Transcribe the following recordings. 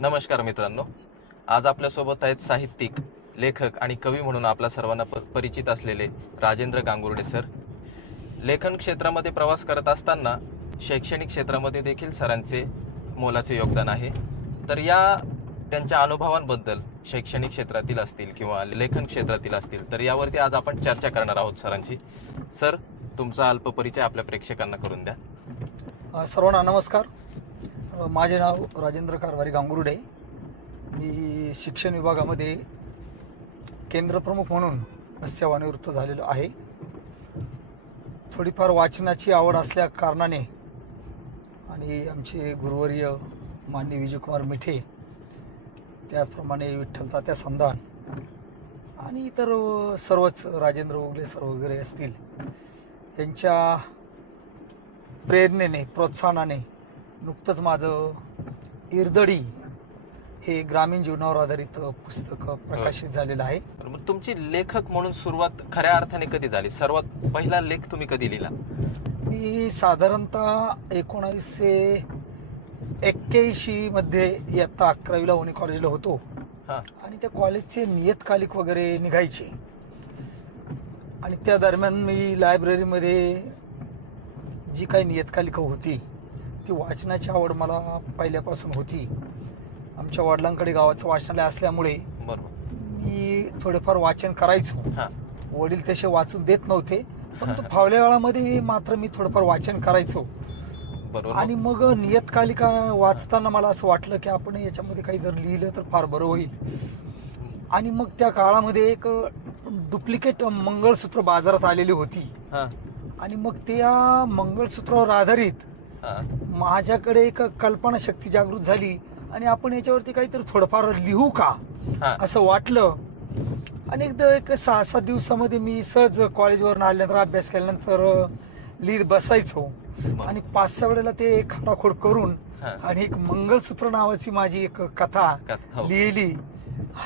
नमस्कार मित्रांनो. आज आपल्यासोबत आहेत साहित्यिक, लेखक आणि कवी म्हणून आपल्या सर्वांना परिचित असलेले राजेंद्र गांगुर्डे सर. लेखन क्षेत्रामध्ये प्रवास करत असताना शैक्षणिक क्षेत्रामध्ये देखील सरांचे मोलाचे योगदान आहे. तर या त्यांच्या अनुभवांबद्दल शैक्षणिक क्षेत्रातील असतील किंवा लेखन क्षेत्रातील असतील तर यावरती आज आपण चर्चा करणार आहोत सरांची. सर, तुमचा अल्प परिचय आपल्या प्रेक्षकांना करून द्या. सर्वांना नमस्कार. माझे नाव राजेंद्र कारभारी गांगुर्डे. मी शिक्षण विभागामध्ये केंद्रप्रमुख म्हणून सेवानिवृत्त झालेलो आहे. थोडीफार वाचनाची आवड असल्या कारणाने आणि आमचे गुरुवर्य माननीय विजयकुमार मिठे, त्याचप्रमाणे विठ्ठल तात्या संधान आणि इतर सर्वच राजेंद्र ओगले सर वगैरे असतील, यांच्या प्रेरणेने, प्रोत्साहनाने नुकतंच माझं इरदडी हे ग्रामीण जीवनावर आधारित पुस्तक प्रकाशित झालेलं आहे. मग तुमची लेखक म्हणून सुरुवात खऱ्या अर्थाने कधी झाली? सर्वात पहिला लेख तुम्ही कधी लिहिला? मी साधारणतः 1981 मध्ये इयत्ता 11वीला वणी कॉलेजला होतो आणि त्या कॉलेजचे नियतकालिक वगैरे निघायचे आणि त्या दरम्यान मी लायब्ररीमध्ये जी काही नियतकालिकं होती ती वाचनाची आवड मला पहिल्यापासून होती. आमच्या वडिलांकडे गावाचं वाचनालय असल्यामुळे मी थोडेफार वाचन करायचो. वडील तसे वाचून देत नव्हते, परंतु फावल्या वेळामध्ये मात्र मी थोडंफार वाचन करायचो. आणि मग नियतकालिका वाचताना मला असं वाटलं की आपण याच्यामध्ये काही जर लिहिलं तर फार बरं होईल. आणि मग त्या काळामध्ये एक डुप्लिकेट मंगळसूत्र बाजारात आलेली होती आणि मग त्या मंगळसूत्रावर आधारित माझ्याकडे एक कल्पनाशक्ती जागृत झाली आणि आपण याच्यावरती काहीतरी थोडंफार लिहू का असं वाटलं. आणि एकदा एक 6-7 दिवसामध्ये मी सहज कॉलेजवरून आल्यानंतर अभ्यास केल्यानंतर लिहित बसायचो आणि 5-6 वेळेला ते खाडाखोड करून आणि एक मंगळसूत्र नावाची माझी एक कथा लिहिली.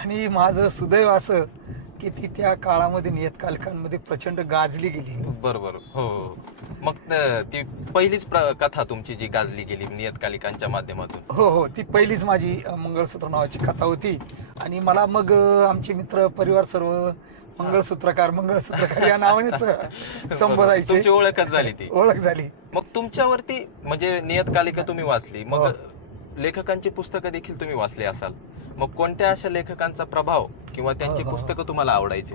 आणि माझं सुदैव असं की ती त्या काळामध्ये नियतकालिकांमध्ये प्रचंड गाजली गेली. बरोबर. हो. मग ती पहिलीच कथा तुमची जी गाजली गेली नियतकालिकांच्या माध्यमातून? हो, ती पहिलीच माझी मंगळसूत्र नावाची कथा होती. आणि मला मग आमचे मित्र परिवार सर्व मंगळसूत्रकार या नावानेच संबोधायचे. तुमची ओळखच झाली, ती ओळख झाली. मग तुमच्यावरती म्हणजे नियतकालिका तुम्ही वाचली, मग लेखकांची पुस्तकं देखील तुम्ही वाचली असाल. मग कोणत्या अशा लेखकांचा प्रभाव किंवा त्यांची पुस्तकं तुम्हाला आवडायची?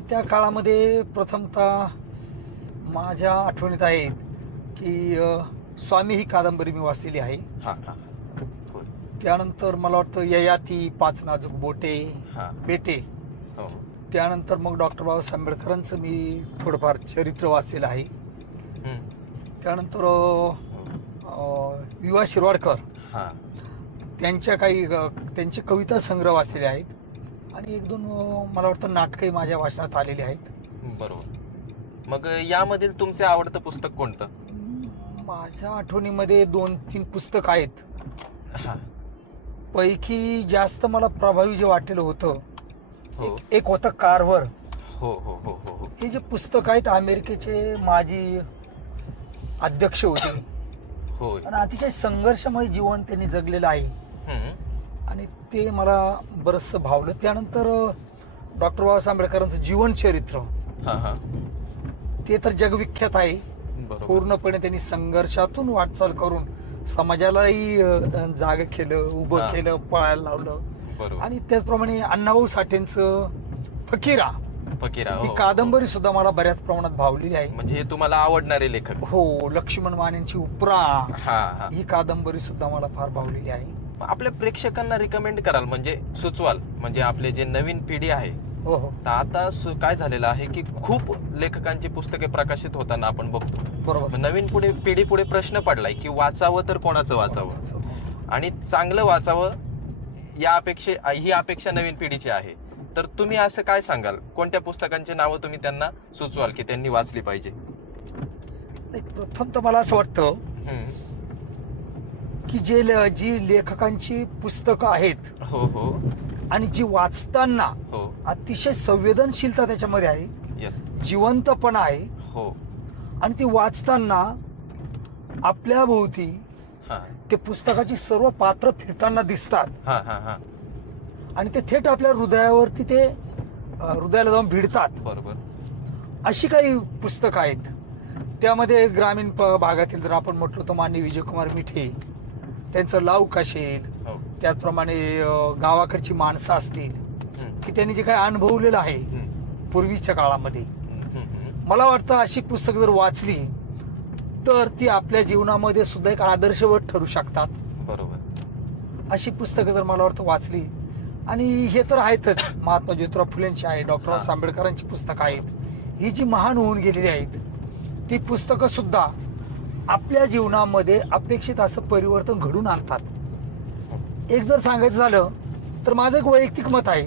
त्या काळामध्ये प्रथमतः माझ्या आठवणीत आहेत की स्वामी ही कादंबरी मी वाचलेली आहे. त्यानंतर मला वाटतं ययाती, 5 नाजूक बेटे. त्यानंतर मग डॉक्टर बाबासाहेब आंबेडकरांचं मी थोडंफार चरित्र वाचलेलं आहे. त्यानंतर विवा शिरवाडकर त्यांचे कविता संग्रह वाचलेले आहेत आणि 1-2 मला वाटतं नाटकही माझ्या वाचनात आलेली आहेत. बरोबर. मग यामधील तुमचे आवडतं पुस्तक कोणतं? माझ्या आठवणीमध्ये 2-3 पुस्तक आहेत. पैकी जास्त मला प्रभावी जे वाटलेलं होतं एक होतं कारवर. हे जे पुस्तक आहेत अमेरिकेचे माजी अध्यक्ष होते आणि अतिशय संघर्षमय जीवन त्यांनी जगलेलं आहे आणि ते मला बरंचसं भावलं. त्यानंतर डॉक्टर बाबासाहेब आंबेडकरांचं जीवनचरित्र ते तर जगविख्यात आहे. पूर्णपणे त्यांनी संघर्षातून वाटचाल करून समाजालाही जाग केलं, उभं केलं, पळायला लावलं. आणि त्याचप्रमाणे अण्णाभाऊ साठेंचं फकीरा ही कादंबरी सुद्धा मला बऱ्याच प्रमाणात भावलेली आहे. म्हणजे तुम्हाला आवडणारे लेखक? हो. लक्ष्मण मानेंची उपरा ही कादंबरी सुद्धा मला फार भावलेली आहे. आपल्या प्रेक्षकांना रिकमेंड कराल, म्हणजे सुचवाल, म्हणजे आपले जे नवीन पिढी आहे आता काय झालेलं आहे की खूप लेखकांची पुस्तके प्रकाशित होताना आपण बघतो. बरोबर. नवीन पिढी पुढे प्रश्न पडलाय की वाचावं तर कोणाचं वाचावं आणि चांगलं वाचावं ही अपेक्षा नवीन पिढीची आहे. तर तुम्ही असं काय सांगाल, कोणत्या पुस्तकांची नावं तुम्ही त्यांना सुचवाल की त्यांनी वाचली पाहिजे? प्रथम तर मला असं वाटतं की जी लेखकांची पुस्तकं आहेत आणि जी वाचताना अतिशय संवेदनशीलता त्याच्यामध्ये आहे, जिवंतपणा आहे आणि ती वाचताना आपल्या भोवती हा ते पुस्तकाची सर्व पात्र फिरताना दिसतात हा हा हा आणि ते थेट आपल्या हृदयावरती ते हृदयाला जाऊन भिडतात. बरोबर. अशी काही पुस्तकं आहेत. त्यामध्ये ग्रामीण भागातील जर आपण म्हटलो तर माननीय विजयकुमार मिठे त्यांचं लाऊक असेल, हो. त्याचप्रमाणे गावाकडची माणसं असतील की त्यांनी जे काही अनुभवलेलं आहे पूर्वीच्या काळामध्ये, मला वाटतं अशी पुस्तकं जर वाचली तर ती आपल्या जीवनामध्ये सुद्धा एक आदर्शवत ठरू शकतात. बरोबर. अशी पुस्तकं जर मला वाटतं वाचली, आणि हे तर आहेतच, महात्मा ज्योतिराव फुलेंची आहे, डॉक्टर बाबासाहेब आंबेडकरांची पुस्तकं आहेत, ही जी महान होऊन गेलेली आहेत ती पुस्तकं सुद्धा आपल्या जीवनामध्ये अपेक्षित असं परिवर्तन घडून आणतात. एक जर सांगायचं झालं तर माझं एक वैयक्तिक मत आहे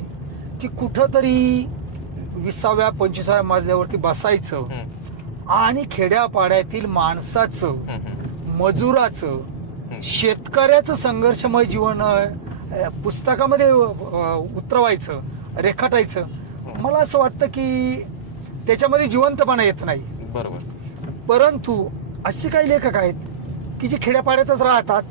की कुठंतरी 20व्या 25व्या मजल्यावरती बसायचं आणि खेड्यापाड्यातील माणसाचं, मजुराचं, शेतकऱ्याचं संघर्षमय जीवन पुस्तकामध्ये उतरवायचं, रेखाटायचं. मला असं वाटतं की त्याच्यामध्ये जिवंतपणा येत नाही. बरोबर. परंतु असे काही लेखक आहेत की जे खेड्यापाड्यातच राहतात,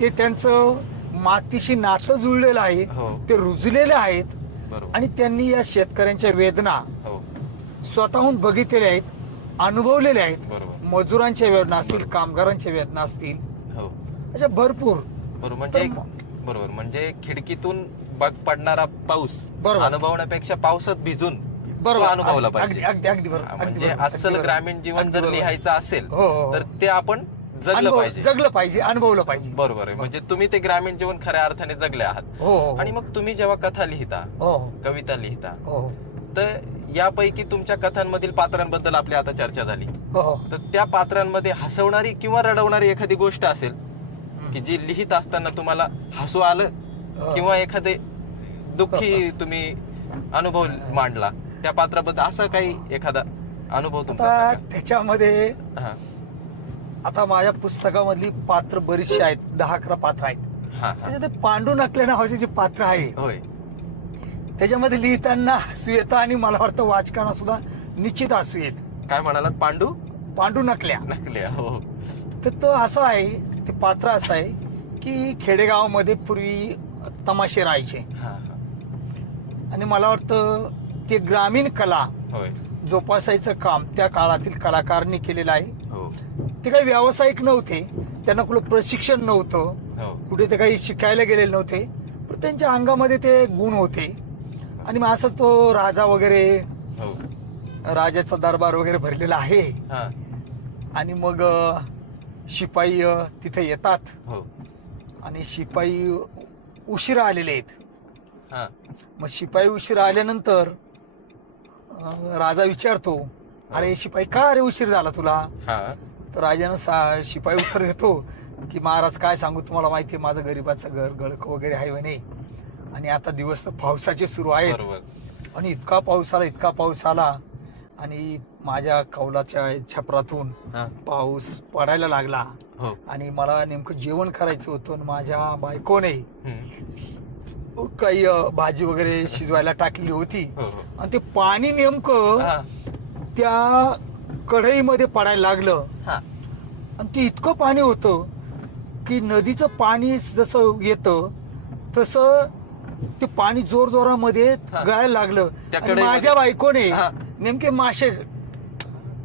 ते त्यांचं मातीशी नातं जुळलेलं आहे, ते रुजलेले आहेत आणि त्यांनी या शेतकऱ्यांच्या वेदना स्वतःहून बघितलेल्या आहेत, अनुभवलेल्या आहेत. मजुरांच्या वेदना असतील, कामगारांच्या वेदना असतील, अशा भरपूर. बरोबर. म्हणजे खिडकीतून पडणारा पाऊस अनुभवण्यापेक्षा पावसात भिजून अनुभवला पाहिजे. अगदी बरोबर. म्हणजे अस्सल ग्रामीण जीवन जर लिहायचं असेल तर ते आपण जगलं पाहिजे, अनुभवलं पाहिजे. बरोबर आहे. म्हणजे तुम्ही ते ग्रामीण जीवन खऱ्या अर्थाने जगले आहात. आणि मग तुम्ही जेव्हा कथा लिहिता, कविता लिहिता, तर यापैकी तुमच्या कथांमधील पात्रांबद्दल आपली आता चर्चा झाली, तर त्या पात्रांमध्ये हसवणारी किंवा रडवणारी एखादी गोष्ट असेल की जी लिहित असताना तुम्हाला हसू आलं किंवा एखादे दुःखी तुम्ही अनुभव मांडला त्या पात्राबद्दल, असं काही एखादा अनुभव तुमचा? त्याच्यामध्ये आता माझ्या पुस्तकामधली पात्र बरीचशी आहेत, 10-11 पात्र आहेत. त्याच्यात पांडू नकल्या नावाचे जे पात्र आहे त्याच्यामध्ये लिहिताना हसू येतं आणि मला वाटतं वाचकांना सुद्धा निश्चित हसू येईल. काय म्हणालात? पांडू नकल्या. हो. तर तो असं आहे, ते पात्र असं आहे की खेडेगावामध्ये पूर्वी तमाशे राहायचे आणि मला वाटतं ते ग्रामीण कला जोपासायचं काम त्या काळातील कलाकारांनी केलेलं आहे. ते काही व्यावसायिक नव्हते, त्यांना कुठलं प्रशिक्षण नव्हतं, कुठे ते काही शिकायला गेलेले नव्हते, पण त्यांच्या अंगामध्ये ते गुण होते. आणि मग असंच तो राजा वगैरे, राजाचा दरबार वगैरे भरलेला आहे आणि मग शिपाई तिथे येतात आणि शिपाई उशिरा आलेले आहेत. मग शिपाई उशिरा आल्यानंतर राजा विचारतो, अरे शिपाई का रे उशीर झाला तुला? तर राजानं शिपाई उत्तर देतो की महाराज काय सांगू, तुम्हाला माहितीये माझं गरीबाचं घर गळक वगैरे आहे म्हणे आणि आता दिवस तर पावसाचे सुरू आहेत आणि इतका पाऊस आला आणि माझ्या कौलाच्या छपरातून पाऊस पडायला लागला आणि मला नेमकं जेवण करायचं होतं आणि माझ्या बायकोने काही भाजी वगैरे शिजवायला टाकलेली होती आणि ते पाणी नेमकं त्या कढईमध्ये पडायला लागलं आणि ते इतकं पाणी होतं की नदीचं पाणी जसं येतं तसं ते पाणी जोर जोरामध्ये गळायला लागलं आणि माझ्या बायकोने नेमके मासे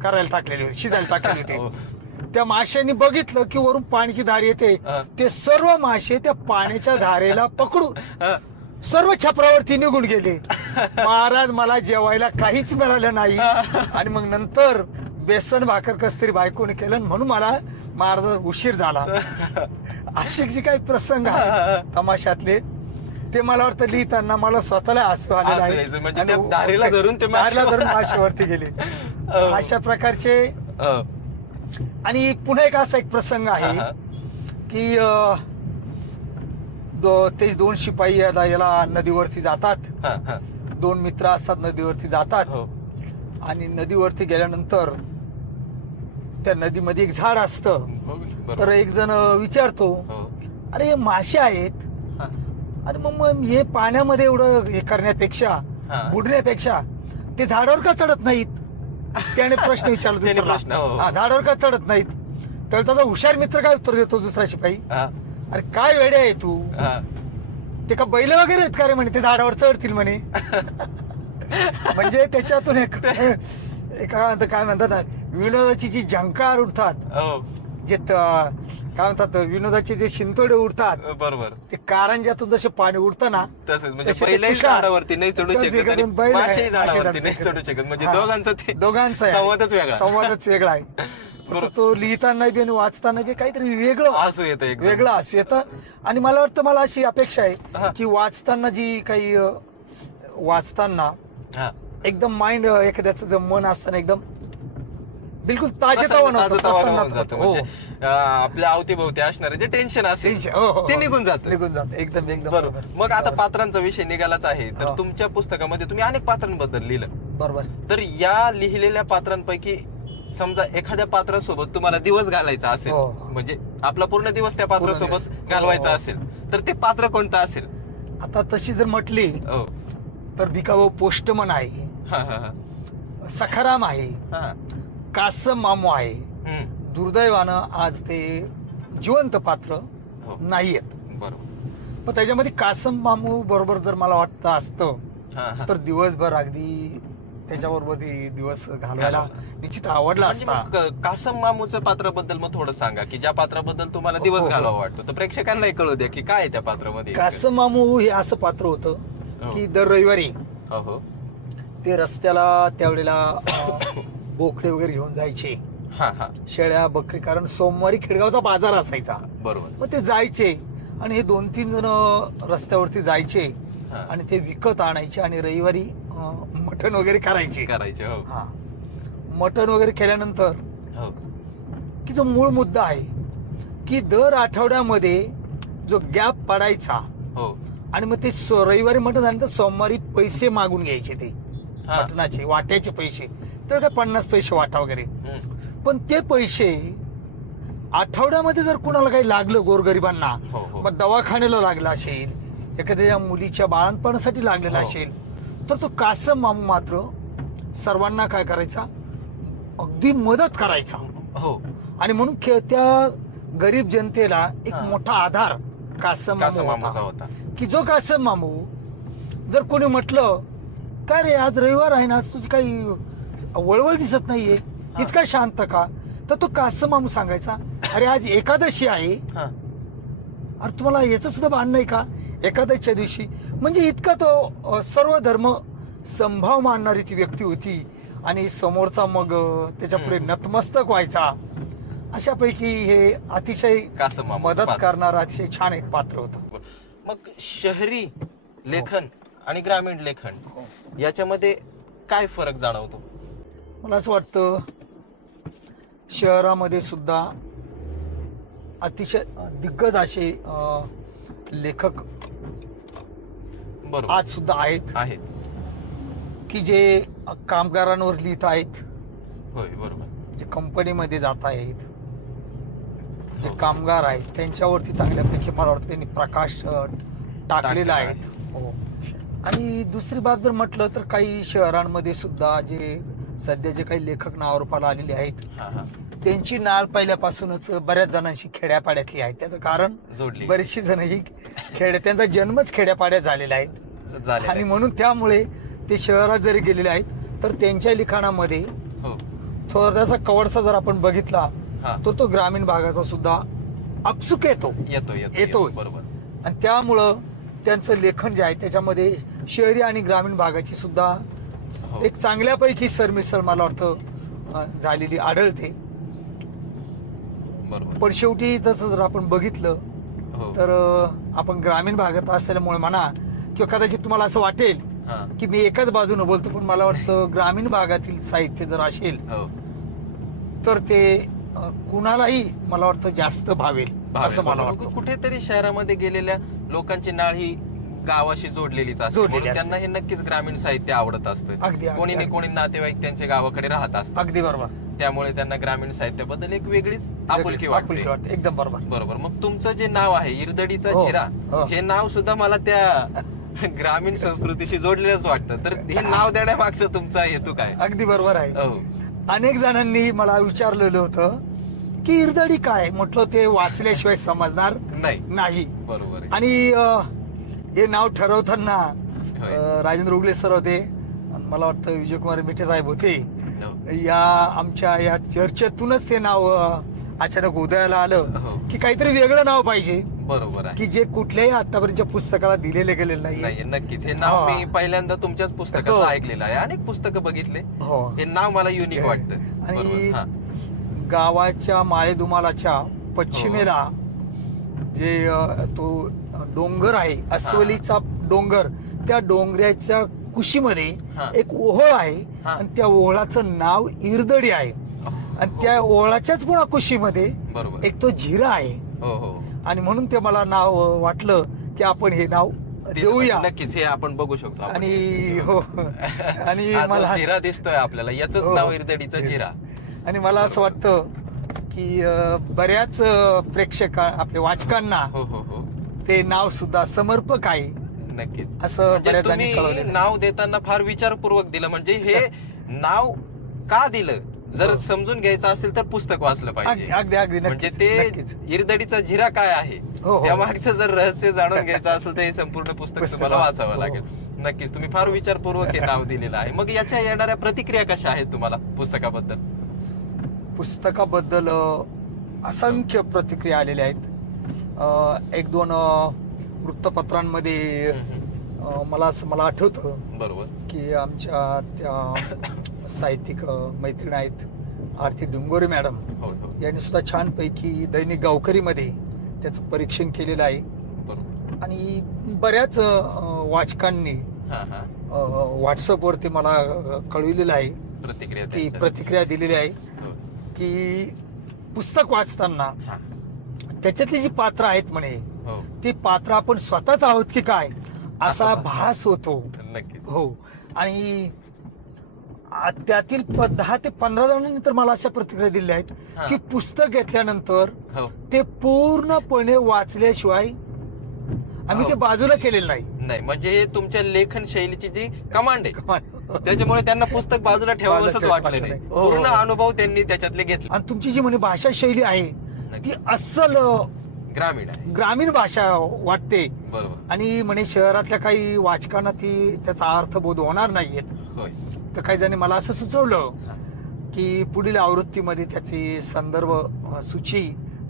करायला टाकलेले होते, शिजायला टाकलेले होते. त्या माशांनी बघितलं की वरून पाण्याची धार येते, ते सर्व मासे त्या पाण्याच्या धारेला पकडून सर्व छपरावरती निघून गेले. महाराज मला जेवायला काहीच मिळालं नाही आणि मग नंतर बेसन भाकर कसतरी बायकोने केलं म्हणून मला महाराज उशीर झाला. असे जे काही प्रसंग आहेत तमाशातले ते मला वाटतं लिहिताना मला स्वतःला हसू आलेलं आहे. धारेला धरून माशावरती गेले अशा प्रकारचे. आणि पुन्हा एक असा एक प्रसंग आहे की ते 2 शिपाई याला नदीवरती जातात, 2 मित्र असतात, नदीवरती जातात आणि नदीवरती गेल्यानंतर त्या नदीमध्ये एक झाड असतं. तर एक जण विचारतो, अरे हे मासे आहेत आणि मग हे पाण्यामध्ये एवढं हे करण्यापेक्षा, बुडण्यापेक्षा ते झाडावर का चढत नाहीत? त्याने प्रश्न विचारला. झाडावर का चढत नाहीत? तर त्याचा हुशार मित्र काय उत्तर देतो दुसरा शिपाई, हा, अरे काय वेडे आहे तू, हा. ते का बैल वगैरे आहेत का रे म्हणे, ते झाडावर चढतील म्हणे. म्हणजे त्याच्यातून काय म्हणतात ना, विनोदाची जी झंकार उडतात, हो, जे काय म्हणतात विनोदाचे जे शिंतोडे उडतात, बरोबर. ते कारंज्यातून जसे पाणी उडतं ना, तसंच म्हणजे तसे ते पहिल्याही तुषार, झाडावरती नाही चढू तुषार शकत आणि जिकडून बैल आहे, माशाही असे झाडावरती चढू नाही शकत. चढू शकत. म्हणजे हा. दोघांचा ते दोघांचा आहे. संवादच वेगळा. संवादच वेगळा आहे. फक्त तो लिहिताना बी आणि वाचताना बी काहीतरी वेगळं हसू येतं एकदम. वेगळं असं येतं. आणि मला वाटतं मला अशी अपेक्षा हा. आहे की वाचताना जी काही वाचताना हा. एकदम माइंड एखाद्याचं जर मन असताना एकदम बिलकुल ताजेतवानं होतं, प्रसन्न होऊन जातं. होतं. हो. म्हणजे आपल्या अवतीभोवती असणारे जे टेन्शन असेल टेन्शन, हो, हो, ते हो. निघून जातं. निघून जातं एकदम एकदम बरोबर. मग आता बरोबर. पात्रांचा विषय निघालाच आहे, तर हा. तुमच्या पुस्तकामध्ये तुम्ही अनेक पात्रांबद्दल लिहिलं. बरोबर. तर या लिहिलेल्या पात्रांपैकी समजा एखाद्या पात्रासोबत तुम्हाला दिवस घालायचा असेल, हो. म्हणजे आपला पूर्ण दिवस त्या पूर्ण पात्रासोबत दिवस. घालवायचा हो. असेल, तर ते पात्र कोणतं असेल? आता तशी जर म्हटली हो. तर भिकाभाऊ पोस्टमन आहे, हा, हा, हा. सखाराम आहे, हा. कासम मामू आहे. हम्म. दुर्दैवानं आज ते जिवंत पात्र हो. नाहीयेत. बरोबर. पण त्याच्यामध्ये कासम मामू बरोबर जर मला वाटतं असतं हा, हा. तर दिवसभर अगदी त्याच्याबरोबर दिवस घालवायला निश्चित आवडला म्हणजे असता. मग कासम मामूच्या पात्राबद्दल मग थोडं सांगा, की ज्या पात्राबद्दल तुम्हाला दिवस हो, हो. घालावा वाटतो, तर प्रेक्षकांनाही कळू द्या की काय आहे त्या पात्रामध्ये. कासम मामू हे असं पात्र होतं हो. की दर रविवारी हो, हो. ते रस्त्याला त्यावेळेला बोकडे वगैरे घेऊन जायचे, हा, हा. शेळ्या बकरी, कारण सोमवारी खेडगावचा बाजार असायचा. बरोबर. मग ते जायचे आणि हे 2-3 जण रस्त्यावरती जायचे हा. आणि ते विकत आणायचे आणि रविवारी मटण वगैरे करायचे. करायचे. हो, हा, मटण वगैरे केल्यानंतर हो. की जो मूळ मुद्दा आहे की दर आठवड्यामध्ये जो गॅप पडायचा हो. आणि मग ते रविवारी मटण झाल्यानंतर सोमवारी पैसे मागून घ्यायचे, ते हा. मटणाचे वाट्याचे पैसे, तर काय 50 पैसे वाटा वगैरे. हम्म. पण ते पैसे आठवड्यामध्ये जर कुणाला काही लागलं गोरगरिबांना, हो, हो. मग दवाखान्याला लागला असेल, एखाद्या मुलीच्या बाळणपणासाठी लागलेला हो. असेल, तर तो कासम मामू मात्र सर्वांना काय करायचा, अगदी मदत करायचा. हो. आणि म्हणून त्या गरीब जनतेला एक हा. मोठा आधार कासम कासम मामू मामूचा होता. होता. की जो कासम मामू जर कोणी म्हटलं काय रे आज रविवार आहे ना, आज तुझी काही वळवळ दिसत नाहीये, हा. इतका शांत का, तर तो कासम मामू सांगायचा अरे आज एकादशी आहे, हा. अरे तुम्हाला याचं सुद्धा भान नाही का एकादशीच्या दिवशी. म्हणजे इतका तो सर्व धर्म संभाव मानणारी ती व्यक्ती होती आणि समोरचा मग त्याच्या पुढे नतमस्तक व्हायचा. अशापैकी हे अतिशय कासम मामूचं मदत पात्र. करणारं अतिशय छान एक पात्र होतं. मग शहरी लेखन आणि ग्रामीण लेखन याच्यामध्ये काय फरक जाणवतो? मला असं वाटतं शहरामध्ये सुद्धा अतिशय दिग्गज असे लेखक बरोबर आज सुद्धा आहेत आहेत. की जे कामगारांवर लिहित आहेत, होय, बरोबर. जे कंपनीमध्ये जात आहेत, जे हो. कामगार आहेत त्यांच्यावरती चांगल्यापैकी मला वाटतं त्यांनी प्रकाश टाकलेला टाकलेला आहे. हो. आणि दुसरी बाब जर म्हटलं तर काही शहरांमध्ये सुद्धा जे सध्या जे काही लेखक नावारूपाला आलेले आहेत हा, हा. त्यांची नाळ पहिल्यापासूनच बऱ्याच जणांशी खेड्यापाड्यातली आहे. त्याचं कारण जोडली बरीचशी जण ही त्यांचा जन्मच खेड्यापाड्यात झालेला आहे झालेलं आणि आहे. म्हणून त्यामुळे ते शहरात जरी गेलेले आहेत तर त्यांच्या लिखाणामध्ये हो. थोडासा कवडसा जर आपण बघितला हा. तो ग्रामीण भागाचा सुद्धा अपसुक येतो. येतो. बरोबर. आणि त्यामुळं त्यांचं लेखन जे आहे त्याच्यामध्ये शहरी आणि ग्रामीण भागाची सुद्धा हो. एक चांगल्यापैकी सरमिसळ मला वाटतं झालेली आढळते. बरोबर. पण शेवटी तसं जर आपण बघितलं हो. तर आपण ग्रामीण भागात असल्यामुळे म्हणा किंवा कदाचित तुम्हाला असं वाटेल हा. की मी एकाच बाजूने बोलतो, पण मला वाटतं ग्रामीण भागातील साहित्य जर असेल हो. तर ते कुणालाही मला वाटतं जास्त भावेल असं मला बरोबर. वाटतं. कुठेतरी शहरामध्ये गेलेल्या लोकांची नाळ ही गावाशी जोडलेलीच असते, जोडलेली म्हणून असते. त्यांना हे नक्कीच ग्रामीण साहित्य आवडत असतं. अगदी कोणी ना अगदी कोणी नातेवाईक त्यांच्या गावाकडे राहत असतात, अगदी बरोबर. त्यामुळे त्यांना ग्रामीण साहित्याबद्दल एक वेगळीच आपुलकी वाटते. वाटते एकदम बरोबर. बरोबर. मग तुमचं जे नाव आहे इरदडीचा हो, झिरा, हो. हे नाव सुद्धा मला त्या ग्रामीण संस्कृतीशी जोडलेलंच वाटतं. तर हे नाव देण्यामागचा तुमचा हेतू काय? अगदी बरोबर आहे. हो. अनेक जणांनी मला विचारलेलं होतं की इरदडी काय म्हटलं ते वाचल्याशिवाय समजणार नाही. बरोबर आहे. आणि हे नाव ठरवताना होय. राजेंद्र उगले सर होते आणि मला वाटतं विजयकुमार मिठे साहेब होते. हो. या आमच्या या चर्चेतूनच ते नाव अचानक उदयाला आलं हो. की काहीतरी वेगळं नाव पाहिजे, बरोबर आहे. की जे कुठल्याही आतापर्यंतच्या पुस्तकाला दिलेले गेलेलं नाही नाही. नक्कीच हे नाव हा. मी पहिल्यांदा तुमच्याच हो. पुस्तकाचं ऐकलेलं आहे. अनेक पुस्तकं बघितले, हो. हे नाव मला युनिक वाटतं. आणि बरोबर. हा. गावाच्या माळेदुमालाच्या पश्चिमेला जे तो डोंगर आहे, अस्वलीचा डोंगर, त्या डोंगराच्या कुशीमध्ये हा. एक ओहळ आहे हा. आणि त्या ओहळाचं नाव इरदडी आहे. आणि त्या ओहळाच्याच पुन्हा कुशीमध्ये बरोबर. एक तो झिरा आहे. हो हो. आणि म्हणून ते मला नाव वाटलं की आपण हे नाव देऊया. नक्कीच हे आपण बघू शकतो आपण. आणि हो आणि हा जो मला जिरा दिसतोय आपल्याला, याच हो. नाव इरदडीचा जिरा. आणि मला असं वाटतं की बऱ्याच आपल्या वाचकांना हो हो हो. ते नाव सुद्धा समर्पक आहे नक्कीच. असं म्हणजे बऱ्याच जणांनी तुम्ही कळवलेलं आहे. नाव देताना फार विचारपूर्वक दिलं. म्हणजे हे नाव का दिलं जर हो. समजून घ्यायचं असेल तर पुस्तक वाचलं पाहिजे. अगदी अगदी म्हणजे नक्कीच, ते नक्कीच. इरदडीचा जिरा काय आहे हो, हो. त्या मागचं जर रहस्य जाणून घ्यायचं असेल तर हे संपूर्ण पुस्तक पुस्तक तुम्हाला वाचावं हो. लागेल. नक्कीच तुम्ही फार विचारपूर्वक हे नाव दिलेलं आहे. मग याच्या येणाऱ्या प्रतिक्रिया कशा आहेत तुम्हाला पुस्तकाबद्दल? पुस्तकाबद्दल असंख्य प्रतिक्रिया आलेल्या आहेत. एक दोन वृत्तपत्रांमध्ये मला आठवतं बरोबर. की आमच्या त्या साहित्यिक मैत्रीण आहेत आरती डुंगोरे मॅडम, हो हो. यांनी सुद्धा छानपैकी दैनिक गावकरीमध्ये त्याचं परीक्षण केलेलं आहे. बरोबर. आणि बऱ्याच वाचकांनी हा हा. व्हॉट्सअपवरती मला कळविलेलं आहे प्रतिक्रिया की त्यांच्या. प्रतिक्रिया दिलेली आहे हो. की पुस्तक वाचताना हा. त्याच्यातली जी पात्र आहेत म्हणे, हो. ती पात्र आपण स्वतःच आहोत की काय असा असं भास होतो. नक्कीच. हो. आणि त्यातील 10 ते 15 जणांनी तर मला अशा प्रतिक्रिया दिल्या आहेत हा. की पुस्तक घेतल्यानंतर हो. ते पूर्णपणे वाचल्याशिवाय आम्ही हो. ते बाजूला केलेलं नाही. नाही म्हणजे तुमच्या लेखन शैलीची जी कमांड आहे त्याच्यामुळे त्यांना पुस्तक बाजूला ठेवावंसच वाटलं नाही. हो. पूर्ण अनुभव त्यांनी त्याच्यातले घेतले. आणि तुमची जी म्हणे भाषा शैली आहे ती अस्सल ग्रामीण आहे. ग्रामीण भाषा वाटते. बरोबर. आणि म्हणे शहरातल्या काही वाचकांना ती त्याचा अर्थबोध होणार नाहीयेत. होय. तर काही जणांनी मला असं सुचवलं हा. की पुढील आवृत्तीमध्ये त्याची संदर्भ सूची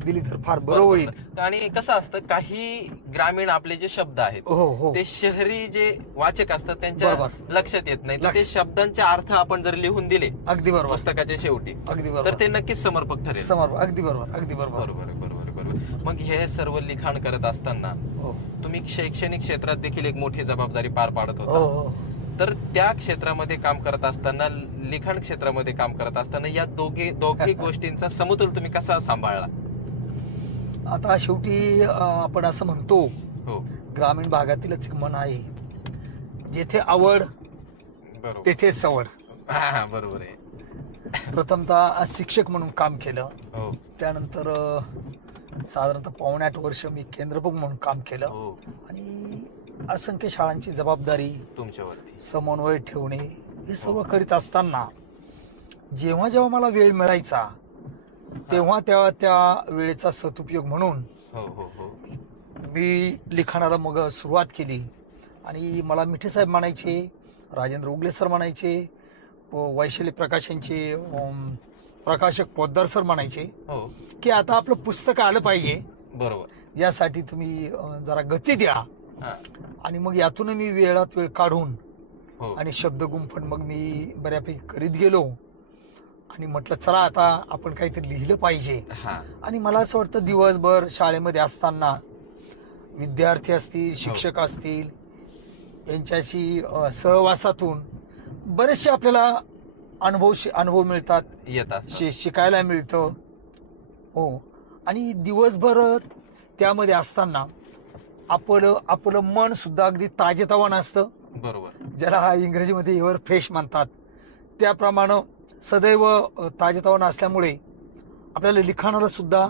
दिली तर फार बरं होईल. आणि कसं असतं काही ग्रामीण आपले जे शब्द आहेत हो हो. ते शहरी जे वाचक असतात त्यांच्या बरोबर. लक्षात येत नाही. तर ते शब्दांचे अर्थ आपण जर लिहून दिले अगदी बरोबर. पुस्तकाच्या शेवटी अगदी तर बरोबर. ते नक्कीच समर्पक ठरेल. समर्पक. अगदी बरोबर. अगदी बरोबर. बरोबर आहे, बरोबर आहे, बरोबर आहे. मग हे सर्व लिखाण करत असताना हो तुम्ही शैक्षणिक क्षेत्रात देखील एक मोठी जबाबदारी पार पाडत हो होता. हो. तर त्या क्षेत्रामध्ये काम करत असताना, लिखाण क्षेत्रामध्ये काम करत असताना या दोघी गोष्टींचा समतोल तुम्ही कसा सांभाळला? आता शेवटी आपण असं म्हणतो, हो. ग्रामीण भागातीलच एक म्हण आहे, जेथे आवड बरोबर. तेथे सवड. हा हा, बरोबर आहे. प्रथमतः शिक्षक म्हणून काम केलं. हो त्यानंतर साधारणतः 7.5 वर्ष मी केंद्रप्रमुख म्हणून काम केलं. हो. आणि असंख्य शाळांची जबाबदारी, तुमच्यावरती समन्वय ठेवणे, हे सर्व करीत असताना जेव्हा जेव्हा मला वेळ मिळायचा तेव्हा त्या वेळेचा सदुपयोग म्हणून हो हो हो. मी लिखाणाला मग सुरुवात केली. आणि मला मिठे साहेब म्हणायचे, राजेंद्र उगले सर म्हणायचे, वैशाली प्रकाशनचे प्रकाशक पोद्दार सर म्हणायचे हो. की आता आपलं पुस्तक आलं पाहिजे, बरोबर. यासाठी तुम्ही जरा गती द्या. हा. आणि मग यातून मी वेळात वेळ काढून हो. आणि शब्द गुंफण मग मी बऱ्यापैकी करीत गेलो. आणि म्हटलं चला आता आपण काहीतरी लिहिलं पाहिजे. हा. आणि मला असं वाटतं दिवसभर शाळेमध्ये असताना विद्यार्थी असतील, शिक्षक असतील, यांच्याशी सहवासातून बरेचसे आपल्याला अनुभव मिळतात, येत असतात. शिकायला मिळतं. हो. आणि दिवसभर त्यामध्ये असताना आपलं मन सुद्धा अगदी ताजेतवानं असतं. बरोबर. ज्याला हा इंग्रजीमध्ये एव्हर फ्रेश म्हणतात, त्याप्रमाणे सदैव ताजेतवानं असल्यामुळे आपल्याला लिखाणाला सुद्धा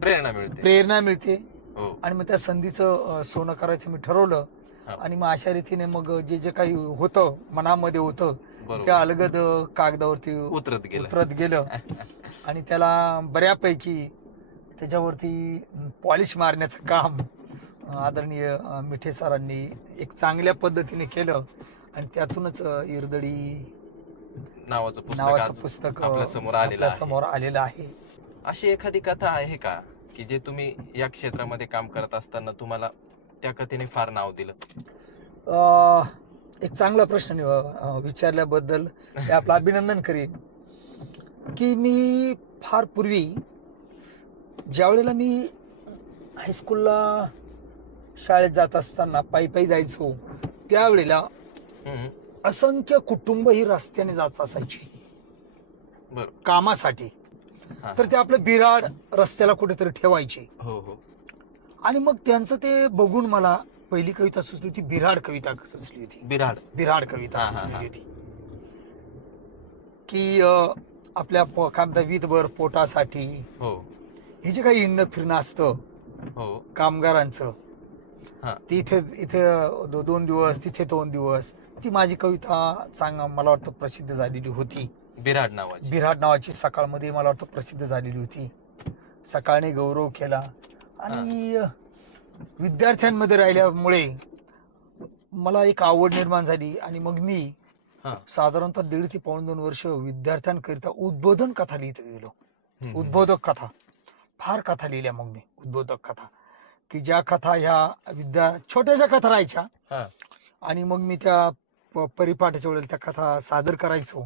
प्रेरणा मिळते. हो. आणि मग त्या संधीचं सोनं करायचं मी ठरवलं. हा. आणि मग अशा रीतीने मग जे काही होतं मनामध्ये होतं बरोबर. त्या अलगद कागदावरती उतरत गेलं. उतरत गेलं. आणि त्याला बऱ्यापैकी त्याच्यावरती पॉलिश मारण्याचं काम आदरणीय मिठे सरांनी एक चांगल्या पद्धतीने केलं आणि त्यातूनच इरदडी नावाचं पुस्तक आपल्या समोर आपल्या समोर आलेलं आहे. अशी एखादी कथा आहे का की जे तुम्ही या क्षेत्रामध्ये काम करत असताना तुम्हाला त्या कथेने फार नाव दिलं? एक चांगला प्रश्न विचारल्याबद्दल मी आपलं अभिनंदन करीन की मी फार पूर्वी ज्यावेळेला मी हायस्कूलला शाळेत जात असताना पायी पायी जायचो त्यावेळेला हम्म. असंख्य कुटुंब ही रस्त्याने जात असायची बरोबर. कामासाठी. हा, तर ते आपलं बिराड रस्त्याला कुठेतरी ठेवायचे हो हो आणि मग त्यांचं ते बघून मला पहिली कविता सुचली होती, बिराड कविता सुचली होती. बिराड. बिराड कविता हा, हा, सुचलेली हा. होती की आपल्या काय म्हणतात वीतभर पोटासाठी हो हे जे काही हिंडणं फिरणं असतं हो कामगारांचं, हा. तिथे इथे 2 दिवस तिथे 2 दिवस, ती माझी कविता मला वाटतं प्रसिद्ध झालेली होती. बिराड नावाची. बिराड नावाची सकाळमध्ये मला वाटतं प्रसिद्ध झालेली होती. सकाळने गौरव केला आणि विद्यार्थ्यांमध्ये राहिल्यामुळे मला एक आवड निर्माण झाली आणि मग मी हा. साधारणतः 1.5 ते 2 वर्ष विद्यार्थ्यांकरिता उद्बोधन कथा लिहित गेलो. हम्म. उद्बोधक कथा फार कथा लिहिल्या मग मी, उद्बोधक कथा की ज्या कथा ह्या छोट्याशा कथा राहायच्या हा. आणि मग मी त्या परिपाठाच्या वेळेला त्या कथा सादर करायचो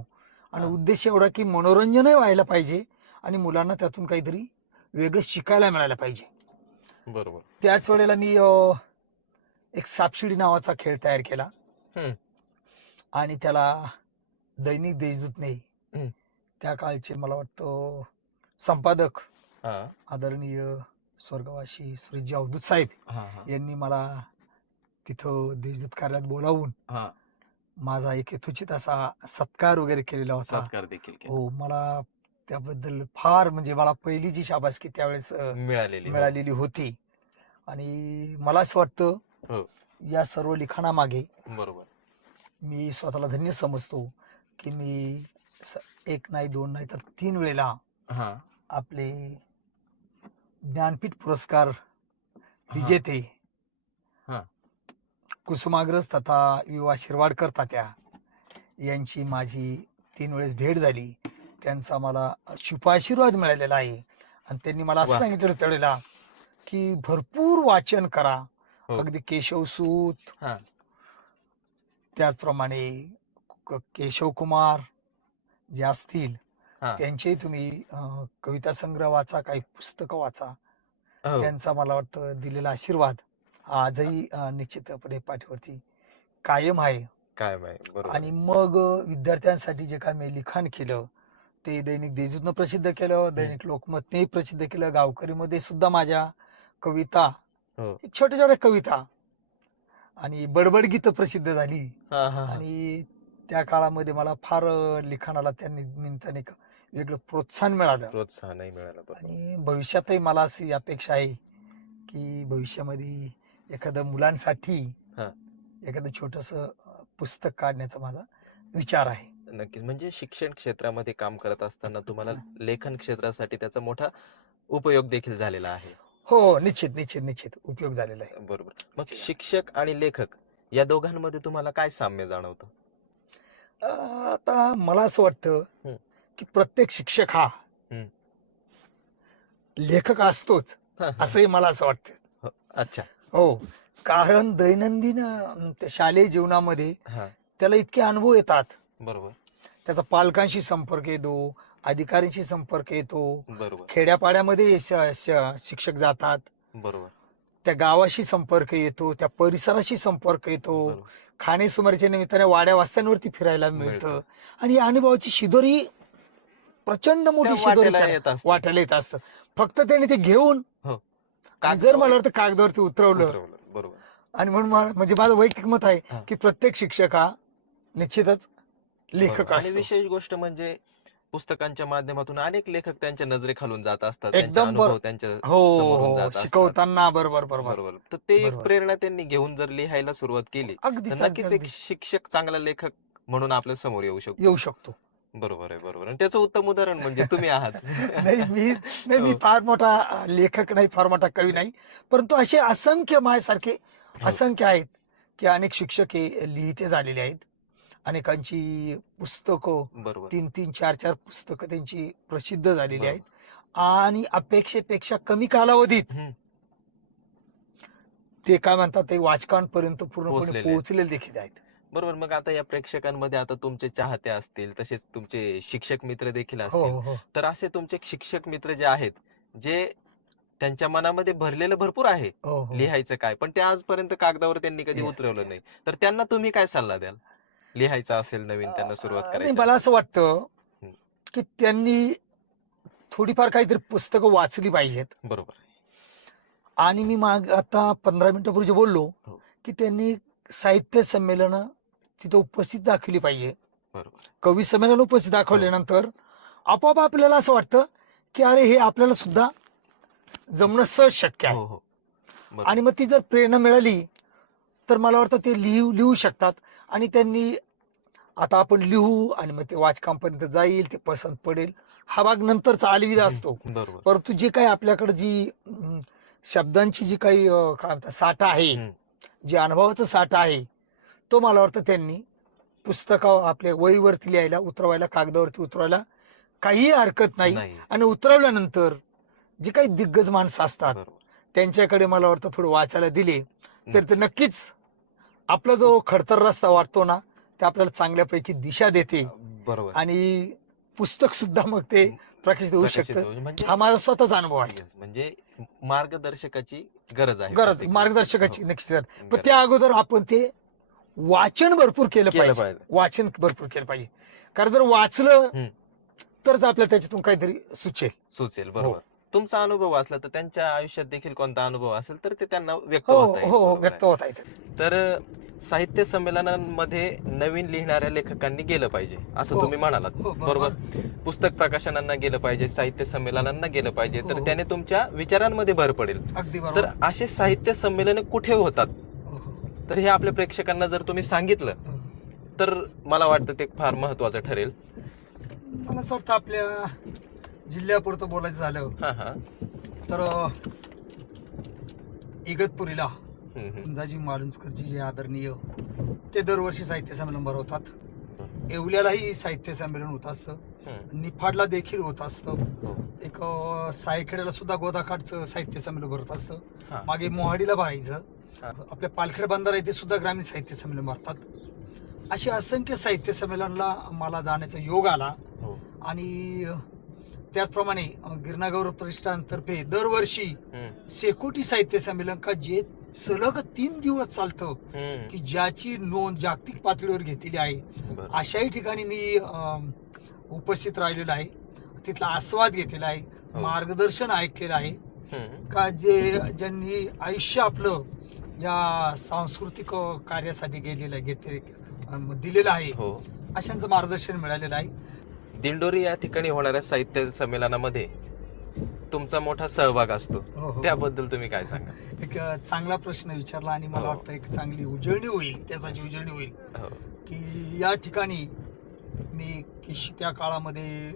आणि हा. उद्देश एवढा की मनोरंजनही व्हायला पाहिजे आणि मुलांना त्यातून काहीतरी वेगळं शिकायला मिळायला पाहिजे. बरोबर. त्याच वेळेला मी एक सापशिडी नावाचा खेळ तयार केला हम्म. आणि त्याला दैनिक देशदूतने हम्म. त्या काळचे मला वाटतं संपादक हा. आदरणीय स्वर्गवासी सुरेशजी अवधूत साहेब हा, हा. यांनी मला तिथं देशदूत कार्यालयात बोलावून हा. माझा एक यथोचित असा सत्कार वगैरे केलेला होता. सत्कार देखील केला. हो, मला त्याबद्दल फार म्हणजे मला पहिली जी शाबासकी त्यावेळेस मिळालेली. हो. मिळालेली होती आणि मला असं वाटतं हो. या सर्व लिखाणामागे बरोबर. मी स्वतःला धन्य समजतो की मी एक नाही 2 नाही तर 3 वेळेला हा. आपले ज्ञानपीठ पुरस्कार हा. विजेते हा. कुसुमाग्रज तथा विवा शिरवाडकर तात्या यांची माझी 3 वेळेस भेट झाली. त्यांचा मला शुभाशीर्वाद मिळालेला आहे आणि त्यांनी मला असं वा. सांगितलं त्यावेळेला की भरपूर वाचन करा. हो. अगदी केशवसूत, हा. त्याचप्रमाणे केशव कुमार जे असतील हा. त्यांचेही तुम्ही कविता संग्रह वाचा, काही पुस्तकं वाचा. हो. त्यांचा मला वाटतं दिलेला आशीर्वाद आजही निश्चितपणे पाठीवरती कायम आहे. काय माहिती. बरोबर. आणि मग विद्यार्थ्यांसाठी जे काय मी लिखाण केलं ते दैनिक देशदूतनं प्रसिद्ध केलं, दैनिक लोकमतनेही प्रसिद्ध केलं, गावकरीमध्ये सुद्धा माझ्या कविता, हो. छोट्या छोट्या कविता आणि बडबड गीतं प्रसिद्ध झाली. हा, हा, हा. आणि त्या काळामध्ये मला फार लिखाणाला त्या निमित्ताने एक वेगळं प्रोत्साहन मिळालं प्रोत्साहनही मिळालं. बरोबर. आणि भविष्यातही मला अशी अपेक्षा आहे की भविष्यामध्ये एखाद्या मुलांसाठी हा. एखादं छोटस पुस्तक काढण्याचा माझा विचार आहे. नक्कीच. म्हणजे शिक्षण क्षेत्रामध्ये काम करत असताना तुम्हाला लेखन क्षेत्रासाठी त्याचा मोठा उपयोग देखील झालेला आहे. हो, निश्चित निश्चित निश्चित उपयोग झालेला आहे. बरोबर. मग शिक्षक आणि लेखक या दोघांमध्ये तुम्हाला काय साम्य जाणवतं? आता मला असं वाटतं की प्रत्येक शिक्षक हा लेखक असतोच असंही मला असं वाटतं. अच्छा. हो, कारण दैनंदिन त्या शालेय जीवनामध्ये हा. त्याला इतके अनुभव येतात. बरोबर. त्याचा पालकांशी संपर्क येतो, अधिकाऱ्यांशी संपर्क येतो, बरोबर. खेड्यापाड्यामध्ये शिक्षक जातात, बरोबर. त्या गावाशी संपर्क येतो, त्या परिसराशी संपर्क येतो, बरोबर. खाणेसुमारीच्या निमित्ताने वाड्या वस्त्यांवरती फिरायला मिळतं मिळतं. आणि या अनुभवाची शिदोरी प्रचंड मोठी त्या शिदोरी वाट्याला त्याला येत असतं. वाटायला येत असतं. फक्त त्याने ते घेऊन हो. आणि जर मला वाटतं कागदावरती उतरवलं उतरवलं. बरोबर. आणि म्हणून म्हणजे माझं वैयक्तिक मत आहे हा. की प्रत्येक शिक्षक हा निश्चितच लेखक बरोबर. आणि असतो. विशेष गोष्ट म्हणजे पुस्तकांच्या माध्यमातून अनेक लेखक त्यांच्या नजरेखालून जात असतात. त्यांचे एकदम अनुभव त्यांच्या हो समोरून हो जात असतात. शिकवताना बरोबर बरोबर बरोबर. तर ते एक बरोबर. प्रेरणा त्यांनी घेऊन जर लिहायला सुरुवात केली अगदी तर नक्कीच एक शिक्षक चांगला लेखक म्हणून आपल्या समोर येऊ शकतो. येऊ शकतो. बरोबर आहे, बरोबर. आणि त्याचं उत्तम उदाहरण म्हणजे तुम्ही आहात. नाही मी हो. फार मोठा लेखक नाही, फार मोठा कवी नाही, परंतु असे असंख्य माझ्यासारखे हो, असंख्य आहेत की अनेक शिक्षक हे लिहिते झालेले आहेत. अनेकांची पुस्तकं बरोबर. 3-3, 4-4 पुस्तकं त्यांची प्रसिद्ध झालेली आहेत बरोबर. आणि अपेक्षेपेक्षा कमी कालावधीत हं, ते काय म्हणतात ते वाचकांपर्यंत पूर्णपणे पोहोचलेले आहेत. पोहोचलेले देखील आहेत. बरोबर. मग आता या प्रेक्षकांमध्ये आता तुमचे चाहते असतील, तसेच तुमचे शिक्षक मित्र देखील हो, असतील. हो, हो. तर असे तुमचे शिक्षक मित्र जे आहेत, जे त्यांच्या मनामध्ये भरलेलं भरपूर आहे, हो, हो. लिहायचं काय, पण ते आजपर्यंत कागदावर त्यांनी कधी येस, उतरवलं येस. नाही. तर त्यांना तुम्ही काय सल्ला द्याल? लिहायचं असेल नवीन त्यांना सुरुवात नाही करायची मला असेल? असं वाटतं, हं, की त्यांनी थोडीफार काहीतरी पुस्तकं वाचली पाहिजेत. बरोबर. आणि मी आता 15 मिनिटापूर्वी जे बोललो, हो, की त्यांनी साहित्य संमेलनं तिथं उपस्थित दाखवली पाहिजे. बरोबर. कवी संमेलन उपस्थित हो, दाखवल्यानंतर आपोआप आपल्याला असं वाटतं, की अरे हे आपल्याला सुद्धा जमणं सहज शक्य आहे. हो, हो. आणि बरोबर. मग ती जर प्रेरणा मिळाली, तर मला वाटतं ते लिहू शकतात आणि त्यांनी आता आपण लिहू आणि मग ते वाचकांपर्यंत जाईल, ते पसंत पडेल, हा भाग नंतरचा अलविदा हं, असतो. बरोबर. परंतु जे काही आपल्याकडे जी शब्दांची जी काही काय म्हणतात साठा आहे, हं, जे अनुभवाचा साठा आहे, तो मला वाटतं त्यांनी पुस्तकं आपल्या वहीवरती लिहायला, उतरवायला, कागदावरती उतरवायला काहीही हरकत नाही. नाही. आणि उतरवल्यानंतर जे काही दिग्गज माणसं असतात, बरोबर. त्यांच्याकडे मला वाटतं थोडं वाचायला दिले, तर ते नक्कीच. नक्कीच आपला जो खडतर रस्ता वाटतो ना, ते आपल्याला चांगल्यापैकी दिशा देते बरोबर. आणि पुस्तक सुद्धा मग ते म प्रकाशित होऊ प्रकाशित शकतं. होईल म्हणजे हा माझा स्वतःचा अनुभव आहे. येस, म्हणजे मार्गदर्शकाची गरज आहे गरज प्रत्येक व्यक्तीला. हो, मार्गदर्शकाची नक्कीच गरज. पण गरज त्या अगोदर आपण ते वाचन भरपूर केलं केलं पाहिजे. पाहिजे. वाचन भरपूर केलं पाहिजे. कारण जर वाचलं हं, तरच आपल्याला त्याच्यातून काहीतरी सुचेल. सुचेल. हो. बरोबर. तुमचा अनुभव वाचला तर त्यांच्या आयुष्यात देखील कोणता अनुभव असेल तर ते त्यांना व्यक्त हो, होता हो, येईल. हो. बरोबर आहे. व्यक्त होता येते. तर साहित्य संमेलनांमध्ये नवीन लिहिणाऱ्या लेखकांनी गेलं पाहिजे, असं हो, तुम्ही म्हणालात. हो. बरोबर. बरोबर. पुस्तक प्रकाशनांना गेलं पाहिजे, साहित्य संमेलनांना गेलं पाहिजे, हो, तर हो. त्याने तुमच्या विचारांमध्ये भर पडेल. अगदी तर बरोबर. असे साहित्य संमेलन कुठे होतात? हो, हो. तर हे आपल्या प्रेक्षकांना जर तुम्ही सांगितलं, हो. तर मला वाटतं ते फार महत्वाचं ठरेल. मला असं वाटतं आपल्या जिल्ह्यापुरतं बोलायचं झालं हां, हां. तर इगतपुरीला हं, हं. कुंजाजी मालुसकरजी जे आदरणीय ते दरवर्षी साहित्य संमेलन भरवतात. हं, येवल्यालाही साहित्य संमेलन होत असतं. हं. निफाडला देखील होत असतं. हो. एक सायखेड्याला सुद्धा गोदाकाठचं साहित्य संमेलन भरत असतं. हां, मागे मोहाडीला भरायचं. हां. आपल्या पालखेड बंधारा येथे सुद्धा ग्रामीण साहित्य संमेलन भरतात. अशी असंख्य साहित्य संमेलनाला मला जाण्याचा योग आला हो. आणि त्याचप्रमाणे गिरणागौरव प्रतिष्ठानतर्फे दरवर्षी हं, शेकोटी साहित्य संमेलन का जे सलग 3 दिवस चालतं, हं. की ज्याची नोंद जागतिक पातळीवर घेतलेली आहे. बरं. अशाही ठिकाणी मी उपस्थित राहिलेलो आहे. तिथला आस्वाद घेतलेला आहे. हो. मार्गदर्शन ऐकलेलं आहे. हं. का ज्यांनी आयुष्य आपलं या सांस्कृतिक कार्यासाठी दिलेलं आहे. हो. अशांचं मार्गदर्शन मिळालेलं आहे. दिंडोरी या ठिकाणी होणाऱ्या साहित्य संमेलनामध्ये तुमचा मोठा सहभाग असतो. हो, हो. त्याबद्दल तुम्ही काय सांगा? एक चांगला प्रश्न विचारला आणि मला हो. वाटतं एक चांगली उजळणी होईल, इतिहासाची उजळणी होईल, हो. की या ठिकाणी मी त्या काळामध्ये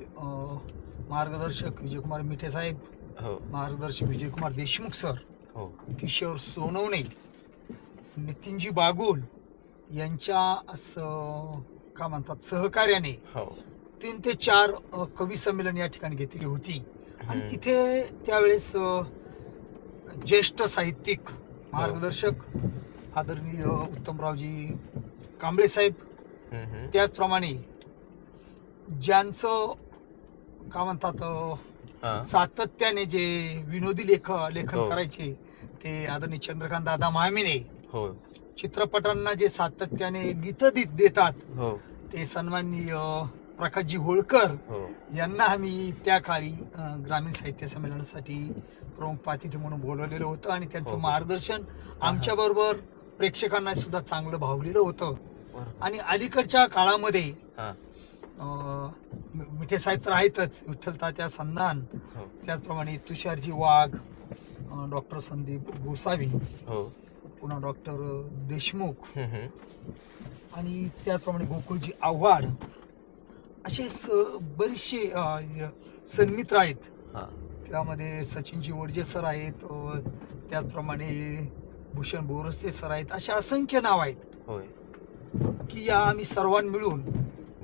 मार्गदर्शक विजयकुमार मिठे साहेब, हो. मार्गदर्शक विजयकुमार देशमुख सर, हो. किशोर सोनवणे, नितीनजी बागुल यांच्या काय म्हणतात सहकार्याने हो. 3 ते 4 कवी संमेलन या ठिकाणी घेतली होती. आणि हं. तिथे त्यावेळेस ज्येष्ठ साहित्यिक मार्गदर्शक आदरणीय उत्तमरावजी कांबळे साहेब, हं, हं. त्याचप्रमाणे ज्यांचं काय म्हणतात हां. सातत्याने जे विनोदी लेखन हो. करायचे ते आदरणीय चंद्रकांत दादा मामिने, हो. चित्रपटांना जे सातत्याने गीतं देतात हो. ते सन्माननीय प्रकाशजी होळकर हो. यांना आम्ही त्या काळी ग्रामीण साहित्य संमेलनासाठी प्रमुख पातिथी म्हणून बोलवलेलं होतं आणि त्यांचं हो, हो. मार्गदर्शन आमच्या बरोबर प्रेक्षकांना सुद्धा चांगलं भावलेलं होतं. बरं. आणि अलीकडच्या काळामध्ये हां. मिठे साहेब तर आहेतच, विठ्ठल तात्या संधान, हो. त्याचप्रमाणे तुषारजी वाघ, डॉक्टर संदीप गोसावी, हो. पुन्हा डॉक्टर देशमुख हं, हं. आणि त्याचप्रमाणे गोकुळजी आव्हाड, असे बरेचसे सन्मित्र आहेत. हा. त्यामध्ये सचिनजी वडजे सर आहेत, त्याचप्रमाणे भूषण बोरसे सर आहेत. असे असंख्य नाव आहेत होय. की या आम्ही सर्वांनी मिळून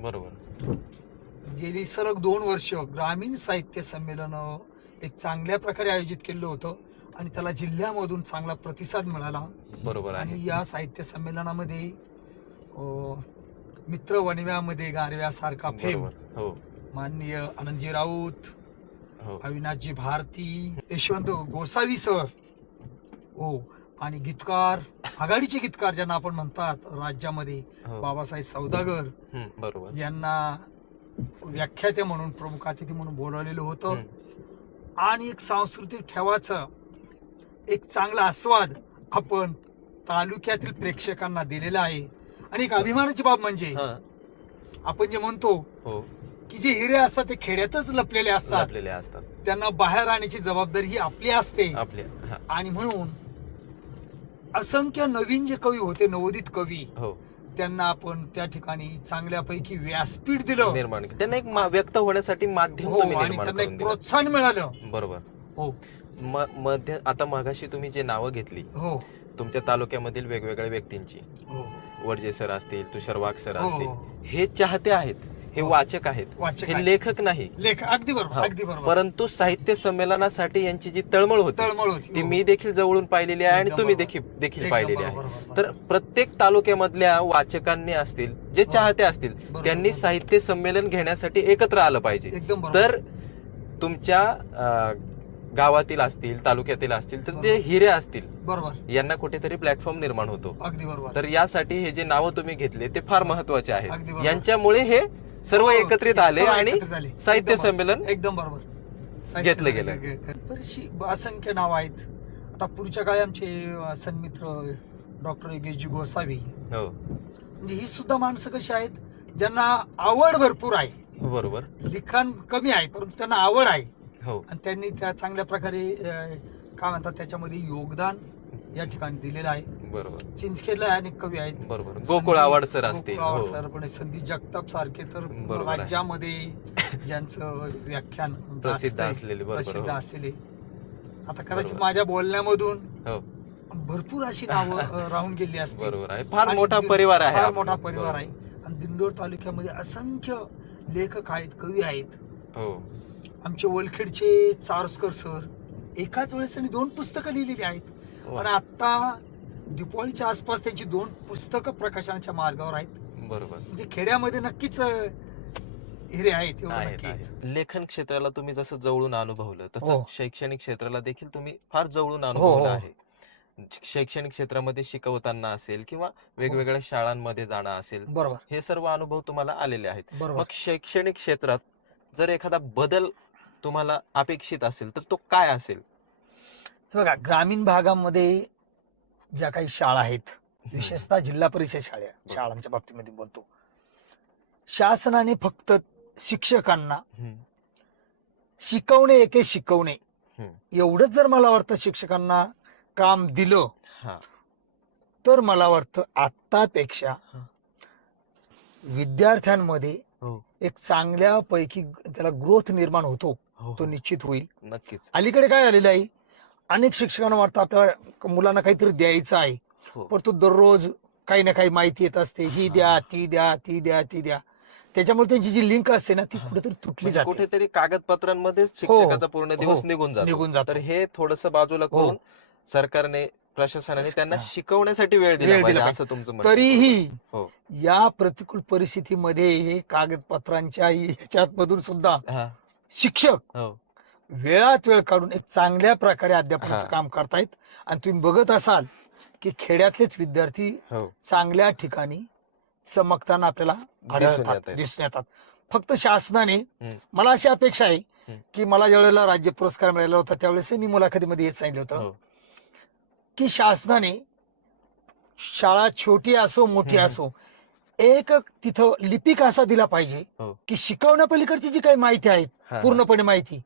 बरोबर. गेली सलग 2 वर्ष ग्रामीण साहित्य संमेलन एक चांगल्या प्रकारे आयोजित केलं होतं आणि त्याला जिल्ह्यामधून चांगला प्रतिसाद मिळाला. बरोबर आहे. आणि या साहित्य संमेलनामध्ये मित्र वणव्यामध्ये गारव्यासारखा फेम बरोबर. हो. माननीय आनंदजी राऊत, हो. अविनाशजी भारती, यशवंत गोसावी सर, हो, आणि गीतकार, आघाडीचे गीतकार ज्यांना आपण म्हणतात राज्यामध्ये, हो. बाबासाहेब सौदागर बरोबर. यांना व्याख्याते म्हणून, प्रमुख अतिथी म्हणून बोलावलेलं होतं. आणि एक सांस्कृतिक ठेवाचा एक चांगला आस्वाद आपण तालुक्यातील प्रेक्षकांना दिलेला आहे. आणि एक अभिमानाची बाब म्हणजे आपण जे म्हणतो हो की जे हिरे असतात ते खेड्यातच लपलेले असतात, त्यांना बाहेर आणण्याची जबाबदारी ही आपली असते. आणि म्हणून असंख्य नवीन जे कवी होते, नवोदित कवी, त्यांना आपण त्या ठिकाणी चांगल्यापैकी व्यासपीठ दिलं, निर्माण त्यांना एक व्यक्त होण्यासाठी माध्यम आणि त्यांना एक प्रोत्साहन मिळालं. बरोबर. हो. मध्ये आता मागाशी तुम्ही जे नावं घेतली, हो, तुमच्या तालुक्यामधील वेगवेगळ्या व्यक्तींची, वडजे सर असतील, तुषार वाघ सर हो, असतील, हे चाहते आहेत, हे वाचक आहेत, हे लेखक नाही. अगदी बरोबर, अगदी बरोबर. परंतु साहित्य संमेलनासाठी यांची जी तळमळ होती ती मी देखील जवळून पाहिलेली आहे आणि तुम्ही देखील पाहिलेली आहे. तर प्रत्येक तालुक्यामधल्या वाचकांनी असतील, जे चाहते असतील, त्यांनी साहित्य संमेलन घेण्यासाठी एकत्र आलं पाहिजे. तर तुमच्या गावातील असतील, तालुक्यातील असतील, तर ते हिरे असतील, बरोबर, यांना कुठेतरी प्लॅटफॉर्म निर्माण होतो. अगदी बरोबर. तर यासाठी हे जे नावं तुम्ही घेतले ते फार महत्वाचे आहेत. यांच्यामुळे हे सर्व एकत्रित आले आणि साहित्य संमेलन एकदम बरोबर घेतलं गेलं. बरीचशी असंख्य नाव आहेत. आता पुढच्या काळी आमचे सन्मित्र डॉक्टर योगेशजी गोसावी, म्हणजे ही सुद्धा माणसं कशी आहेत, ज्यांना आवड भरपूर आहे. बरोबर. लिखाण कमी आहे परंतु त्यांना आवड आहे. हो. आणि त्यांनी त्या चांगल्या प्रकारे काय म्हणतात त्याच्यामध्ये योगदान या ठिकाणी दिलेलं आहे. बरोबर. चिंचखेडला अनेक कवी आहेत. बरोबर. गोकुळ आवाड सर असतील, सर, पण संदीप जगताप सारखे तर राज्यामध्ये ज्यांचं व्याख्यान प्रसिद्ध असलेले, असलेले. आता कदाचित माझ्या बोलण्यामधून भरपूर अशी नावं राहून गेली असतील. बरोबर आहे. फार मोठा परिवार आहे. फार मोठा परिवार आहे. आणि दिंडोर तालुक्यामध्ये असंख्य लेखक आहेत, कवी आहेत. हो. आमचे वलखेडचे चारोस्कर सर एकाच वेळेस त्यांनी 2 पुस्तकं लिहिलेली आहेत. आणि आता दिवाळीच्या आसपास त्यांची 2 पुस्तकं प्रकाशनाच्या मार्गावर आहेत. बरोबर. म्हणजे खेड्यामध्ये नक्कीच हिरे आहेत. लेखन क्षेत्राला तुम्ही जसं जवळून अनुभवलं तसं शैक्षणिक क्षेत्राला देखील तुम्ही फार जवळून अनुभवलं आहे. शैक्षणिक क्षेत्रामध्ये शिकवताना असेल किंवा वेगवेगळ्या शाळांमध्ये जाणं असेल, बरोबर, हे सर्व अनुभव तुम्हाला आलेले आहेत. बरोबर. मग शैक्षणिक क्षेत्रात जर एखादा बदल तुम्हाला अपेक्षित असेल तर तो काय असेल? बघा, ग्रामीण भागामध्ये ज्या काही शाळा आहेत, विशेषतः जिल्हा परिषद शाळांच्या बाबतीमध्ये बोलतो, शासनाने फक्त शिक्षकांना शिकवणे एवढंच जर मला वाटतं शिक्षकांना काम दिलं तर मला वाटतं आतापेक्षा विद्यार्थ्यांमध्ये एक चांगल्यापैकी त्याला ग्रोथ निर्माण होतो, तो निश्चित होईल. नक्कीच. अलीकडे काय झालेलं आहे, अनेक शिक्षकांना वाटतं आपल्या मुलांना काहीतरी द्यायचं आहे, पण तो दररोज काही ना काही माहिती येत असते, ही द्या, ती द्या, ती द्या, ती द्या. त्याच्यामुळे त्यांची जी लिंक असते ना ती कुठेतरी तुटली जाते. कुठेतरी कागदपत्रांमध्ये शिक्षकाचा पूर्ण दिवस निघून जातो. तर हे थोडंसं बाजूला करून सरकारने, प्रशासनाने त्यांना शिकवण्यासाठी वेळ दिला पाहिजे असं तुमचं म्हणणं. तरीही या प्रतिकूल परिस्थितीमध्ये कागदपत्रांच्या ह्याच्यामधून सुद्धा शिक्षक वेळात वेळ काढून एक चांगल्या प्रकारे अध्यापनाचं काम करतायत. आणि तुम्ही बघत असाल की खेड्यातलेच विद्यार्थी चांगल्या ठिकाणी चमकताना आपल्याला दिसून येतात. फक्त शासनाने, मला अशी अपेक्षा आहे की मला ज्यावेळेला राज्य पुरस्कार मिळाला होता त्यावेळेस मी मुलाखतीमध्ये हेच सांगितलं होतं की शासनाने शाळा छोटी असो मोठी असो एक तिथं लिपिक असा दिला पाहिजे की शिकवण्या पलीकडची जी काही माहिती आहे पूर्णपणे माहिती,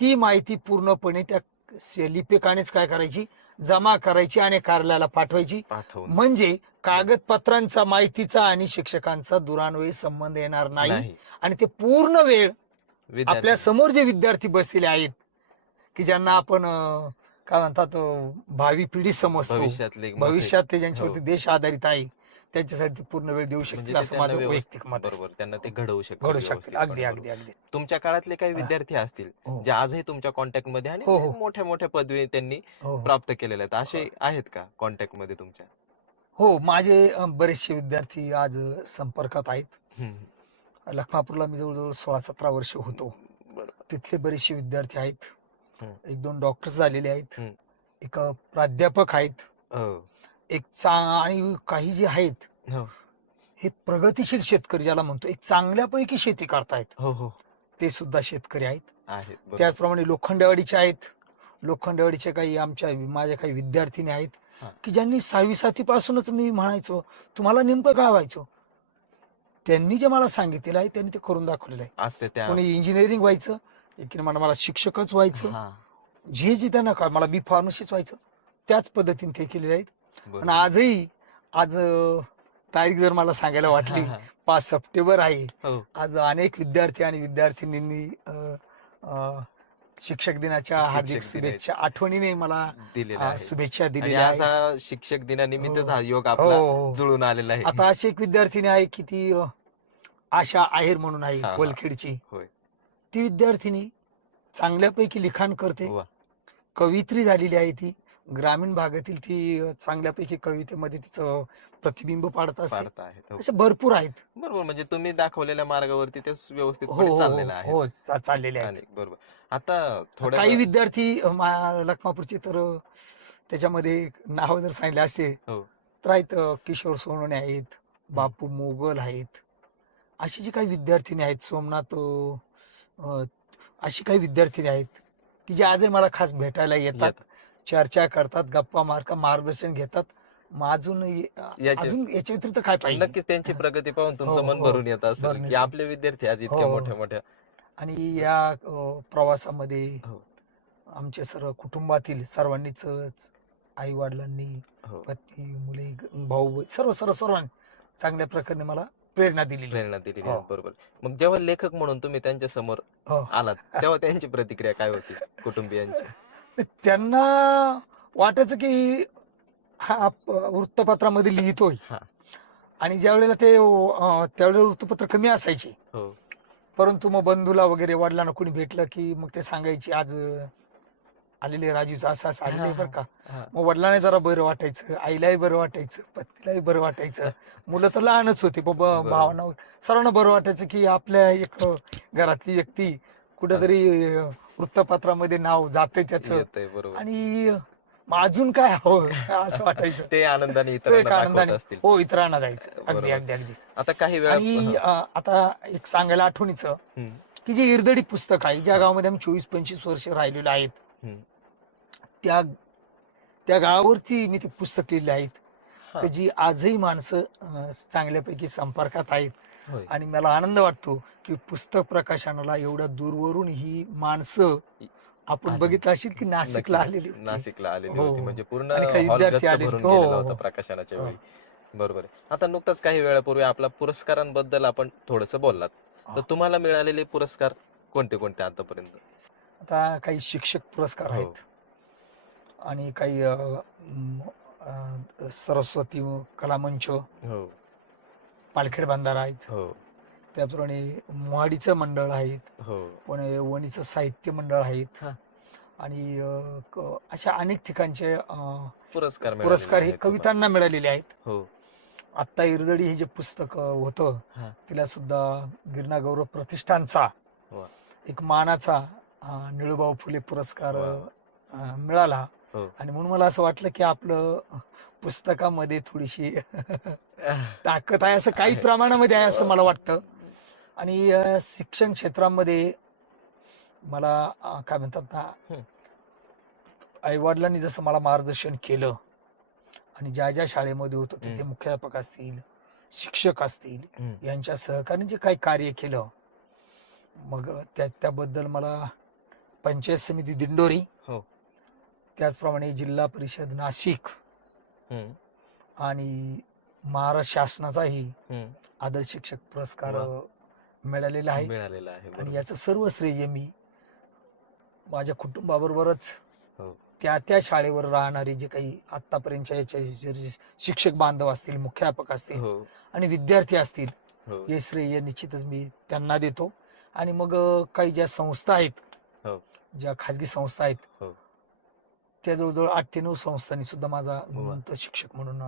ती माहिती पूर्णपणे त्या लिपिकानेच काय करायची, जमा करायची आणि कार्यालयाला पाठवायची. म्हणजे कागदपत्रांचा, माहितीचा आणि शिक्षकांचा दुरान्वयी संबंध येणार नाही. नाही. आणि ते पूर्ण वेळ विद्यार्थी आपल्या समोर जे विद्यार्थी बसलेले आहेत की ज्यांना आपण काय म्हणतात भावी पिढी समजतो, भविष्यातले मोठे- भविष्यात ज्यांच्यावरती हो. देश आधारित आहे, त्यांच्यासाठी ते पूर्ण वेळ देऊ म्हणजे शकतील ते असं त्यांना माझं व्यवस्थित- वैयक्तिक मत आहे. बरोबर त्यांना ते घडवू शकतील घडू शकतील. व्यवस्थितपणे, अगदी बरोबर. अगदी अगदी. तुमच्या काळातले काही हा. विद्यार्थी असतील हो जे आजही तुमच्या कॉन्टॅक्ट मध्ये आणि हो हो मोठ्या मोठ्या पदवी त्यांनी हो प्राप्त केलेल्या आहेत, असे आहेत का कॉन्टॅक्ट मध्ये तुमच्या? हो माझे बरेचसे विद्यार्थी आज संपर्कात आहेत. हम्म. लखमापूरला मी जवळजवळ 16-17 वर्ष होतो. बरोबर. तिथले बरेचसे विद्यार्थी आहेत. हम्म. 1-2 डॉक्टर्स झालेले आहेत. हम्म. एक प्राध्यापक आहेत. हो. आणि काही जे आहेत हो हे प्रगतिशील शेतकरी ज्याला म्हणतो, एक चांगल्यापैकी शेती करतायत, हो हो ते सुद्धा शेतकरी आहेत. आहेत, बरोबर. त्याचप्रमाणे लोखंडेवाडीचे आहेत. लोखंडेवाडीचे माझ्या काही विद्यार्थिनी आहेत हा. की ज्यांनी 6वी-7वी पासूनच मी म्हणायचो तुम्हाला नेमकं काय व्हायचं, त्यांनी जे मला सांगितलेलं आहे त्यांनी ते करून दाखवलेलं आहे. असते त्या कोणी इंजिनिअरिंग व्हायचं, एकीने मला शिक्षकच व्हायचं, हा, जे जे त्यांना काय मला बी फार्मसीच व्हायचं, त्याच पद्धतीने ते केलेले आहेत. बरोबर. आणि आजही आज तारीख जर मला सांगायला वाटली, हा, हा. 5 सप्टेंबर आहे. हो. आज अनेक विद्यार्थी आणि विद्यार्थिनींनी शिक्षक दिनाच्या शिक्षक हार्दिक दिनाच्या शुभेच्छा आठवणीने मला दिलेला आहे. शुभेच्छा आणि दिलेल्या आहेत. असा शिक्षक दिनानिमित्तच हो. हा योग हो, आपला हो. जुळून आलेला आहे. आता अशी एक विद्यार्थिनी आहे की ती आशा आहेर म्हणून आहे हा, हा. वलखेडची. होय. ती विद्यार्थिनी चांगल्यापैकी लिखाण करते, वा. कवित्री झालेली आहे. ती ग्रामीण भागातील ती चांगल्यापैकी कवितेमध्ये तिचं प्रतिबिंब पाडत असते. पाडत आहेत. हो. असे भरपूर आहेत. बरोबर, म्हणजे तुम्ही दाखवलेल्या मार्गावरती ते हो व्यवस्थितपणे हो चाललेलं आहे. हो चाललेले आहेत. अनेक, बरोबर. आता थोड्या काही वेळा- विद्यार्थी लखमापूरचे तर त्याच्यामध्ये नाव जर सांगितले असते हो. तर आहेत किशोर सोनवणे आहेत, बापू मोगल आहेत, अशी जी काही विद्यार्थिनी आहेत, सोमनाथ अशी काही विद्यार्थिनी आहेत की जे आजही मला खास भेटायला येतात, येतात. चर्चा करतात, गप्पा मार्गदर्शन घेतात. मग अजून याच्या व्यतिरिक्त काय पाहिजे. नक्कीच त्यांची प्रगती पाहून तुमचं हो, मन हो. भरून येत असेल भरून की येतं. आपले विद्यार्थी आज इतक्या हो. मोठ्या मोठ्या आणि या प्रवासामध्ये हो. आमचे सर्व कुटुंबातील सर्वांनीच, आई वडिलांनी, हो. पत्नी, मुले, भाऊ, सर्वांनी चांगल्या प्रकारे मला प्रेरणा दिलेली. प्रेरणा दिलेली हो. आहे. बरोबर. मग जेव्हा लेखक म्हणून तुम्ही त्यांच्या समोर हो. आलात तेव्हा त्यांची प्रतिक्रिया काय होती कुटुंबियांची? त्यांना वाटायचं की हा वृत्तपत्रामध्ये लिहितोय. हा. आणि ज्या वेळेला त्यावेळेला वृत्तपत्र कमी असायची, हो. परंतु मग बंधूला वगैरे वडिलांना कोणी भेटलं की मग ते सांगायचे आज आलेले राजूचं असं आलेलं आहे बरं का. हा. मग वडिलांना जरा बरं वाटायचं, आईलाही बरं वाटायचं, पत्नीलाही बरं वाटायचं. मुलं तर लहानच होती, बरोबर. भावांना सर्वांना बरं वाटायचं की आपल्या एक घरातली व्यक्ती कुठेतरी वृत्तपत्रामध्ये नाव जाते त्याचं. येतंय, बरोबर. आणि मग अजून काय हवं असं वाटायचं. ते आनंदाने तो इतरांना एक दाखवत आनंदाने असतील. हो इतरांना जायचं. अगदी बरोबर. अगदी अगदी. आता काही आणि वेळा आता एक सांगायला आठवणीचं हम्म, की जे इरदडी पुस्तक आहे, ज्या गावामध्ये आम्ही 24-25 वर्ष राहिलेलो आहेत, हम्म. त्या गावावरती मी ते पुस्तक लिहिले आहेत, हा. की जी आजही माणसं चांगल्यापैकी संपर्कात आहेत. होय. आणि मला आनंद वाटतो की पुस्तक प्रकाशनाला एवढ्या दूरवरून ही माणसं आपण आली. बघितलं असेल की नाशिकला नक्कीच. आलेली होती. नाशिकला आलेली हो, होती, म्हणजे पूर्ण आणि काही हॉल विद्यार्थी गच्च आले भरून होते. हो, गेलेला हो, होता हो. प्रकाशनाच्या हो. वेळी. बरोबर आहे. आता नुकताच काही वेळापूर्वी आपला पुरस्कारांबद्दल आपण थोडस बोललात, तर हा. तुम्हाला मिळालेले पुरस्कार कोणते कोणते आतापर्यंत? आता काही शिक्षक पुरस्कार हो. आहेत आणि काही सरस्वती कला मंच, हो. पालखेड बंधारा आहेत. हो. त्याप्रमाणे मोहाडीचं मंडळ आहेत, हो. पुणे वणीचं साहित्य मंडळ आहेत. हा. आणि अशा अनेक ठिकाणचे पुरस्कार मिळालेले पुरस्कार हे आहेत तुम्हाला. कवितांना मिळालेले आहेत. हो. आत्ता इरदडी हे जे पुस्तक होतं, हा. तिला सुद्धा गिरणा गौरव प्रतिष्ठानचा वा. एक मानाचा निळूभाऊ फुले पुरस्कार वा. मिळाला. हो. आणि म्हणून मला असं वाटलं की आपलं पुस्तकामध्ये थोडीशी ताकद आहे, असं काही आहे. प्रमाणामध्ये आहे असं मला वाटतं. आणि शिक्षण क्षेत्रामध्ये मला काय म्हणतात ना, हं. आईवडिलांनी जसं मला मार्गदर्शन केलं आणि ज्या ज्या शाळेमध्ये होतो तिथे हं. मुख्याध्यापक असतील, शिक्षक असतील, हम्म. यांच्या सहकार्याने जे काही कार्य केलं, मग त्याबद्दल मला पंचायत समिती दिंडोरी, हो. त्याचप्रमाणे जिल्हा परिषद नाशिक हम्म. आणि महाराष्ट्र शासनाचाही हम्म. आदर्श शिक्षक पुरस्कार वा. मिळालेला आहे. मिळालेला आहे. आणि बरोबर. याचं सर्व श्रेय मी माझ्या कुटुंबाबरोबरच हो. त्या शाळेवर राहणारे जे काही आतापर्यंतच्या याचे जे शिक्षक बांधव असतील, मुख्याध्यापक असतील हो. आणि विद्यार्थी असतील, हो. हे श्रेय निश्चितच मी त्यांना देतो. आणि मग काही ज्या संस्था आहेत, हो. ज्या खाजगी संस्था आहेत, हो. त्या जवळजवळ 8 ते 9 संस्थांनी सुद्धा माझा गुणवंत शिक्षक म्हणून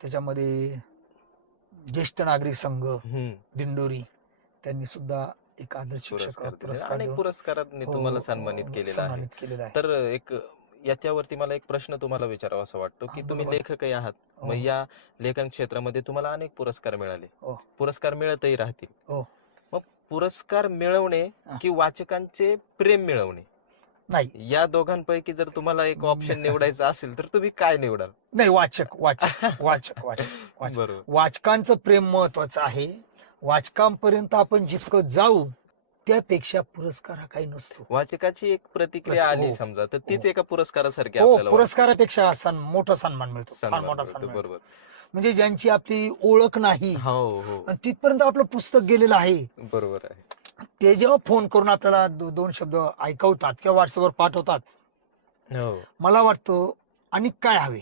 त्याच्यामध्ये ज्येष्ठ नागरिक संघ हम्म. दिंडोरी त्यांनी सुद्धा एक आदर्श शिक्षक पुरस्कार दिलेला. पुरस्कार अनेक देऊन पुरस्कारांनी हो, तुम्हाला सन्मानित केलेलं आहे. सन्मानित केलेलं आहे. तर एक याच्यावरती मला एक प्रश्न तुम्हाला विचारावा असं वाटतो की हा, तुम्ही बरोबर. लेखकही आहात. हो. मग या लेखन क्षेत्रामध्ये तुम्हाला अनेक पुरस्कार मिळाले, हो. पुरस्कार मिळतही राहतील. हो. मग पुरस्कार मिळवणे हा. की वाचकांचे प्रेम मिळवणे, नाही या दोघांपैकी जर तुम्हाला एक ऑप्शन निवडायचं असेल तर तुम्ही काय निवडाल? नाही, वाचक वाचक वाचक वाचक वाचक बरोबर. वाचकांचं प्रेम महत्वाचं आहे. वाचकांपर्यंत आपण जितकं जाऊ त्यापेक्षा पुरस्कार हा काही नसतो. वाचकाची एक प्रतिक्रिया आली हो. समजा, तर तीच हो. एका पुरस्कारासारखी हो, आपल्याला पुरस्कारापेक्षा मोठा सन्मान मिळतो, फार सन्मान मोठा मिळतो. सन्मान मिळतो. बरोबर. म्हणजे ज्यांची आपली ओळख नाही हो. हो. आणि तिथपर्यंत आपलं पुस्तक गेलेलं आहे, बरोबर आहे. ते जेव्हा फोन करून आपल्याला दोन शब्द ऐकवतात किंवा व्हॉट्सअपवर पाठवतात, हो. मला वाटतं आणि काय हवे.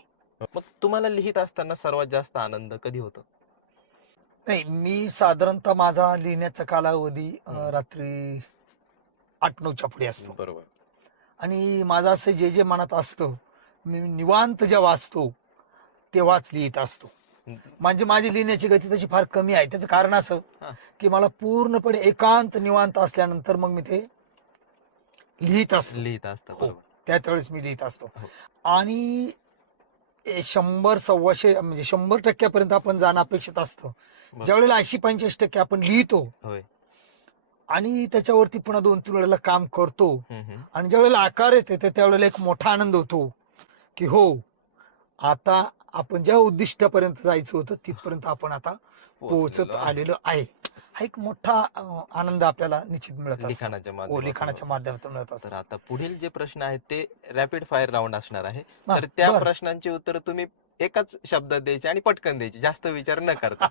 मग तुम्हाला लिहित असताना सर्वात जास्त आनंद कधी होतो? नाही, मी साधारणतः माझा लिहिण्याचा कालावधी रात्री 8-9च्या पुढे असतो. बरोबर. आणि माझं असं जे मनात असतं, मी निवांत जेव्हा वाचतो तेव्हाच लिहित असतो. म्हणजे माझी लिहिण्याची गती तशी फार कमी आहे. त्याचं कारण असं हा. की मला पूर्णपणे एकांत निवांत असल्यानंतर मग मी ते लिहित असतो. लिहित असता. हो. बरोबर. त्यावेळेस मी लिहित असतो. हो. आणि 100-125 म्हणजे 100% आपण जाणं अपेक्षित असतं. बरोबर. ज्या वेळेला 80-85% आपण लिहितो होय. आणि त्याच्यावरती पुन्हा 2-3 वेळेला काम करतो हम्म. आणि ज्या वेळेला आकार येते त्यावेळेला एक मोठा आनंद होतो की हो, आता आपण ज्या उद्दिष्टापर्यंत जायचं होतं तिथपर्यंत आपण आता पोहोचत पोहोचलेलो आहे. आलेलो आहे. हा एक मोठा आनंद आपल्याला निश्चित मिळत असतो. लिखाणाच्या हो, माध्यमातून. लिखाणाच्या माध्यमातून मिळत तर असतो. आता पुढील जे प्रश्न आहेत ते रॅपिड फायर राऊंड असणार आहे. हा, तर त्या बरं. प्रश्नांची उत्तर तुम्ही एकाच शब्दात द्यायची आणि पटकन द्यायची, जास्त विचार न करता.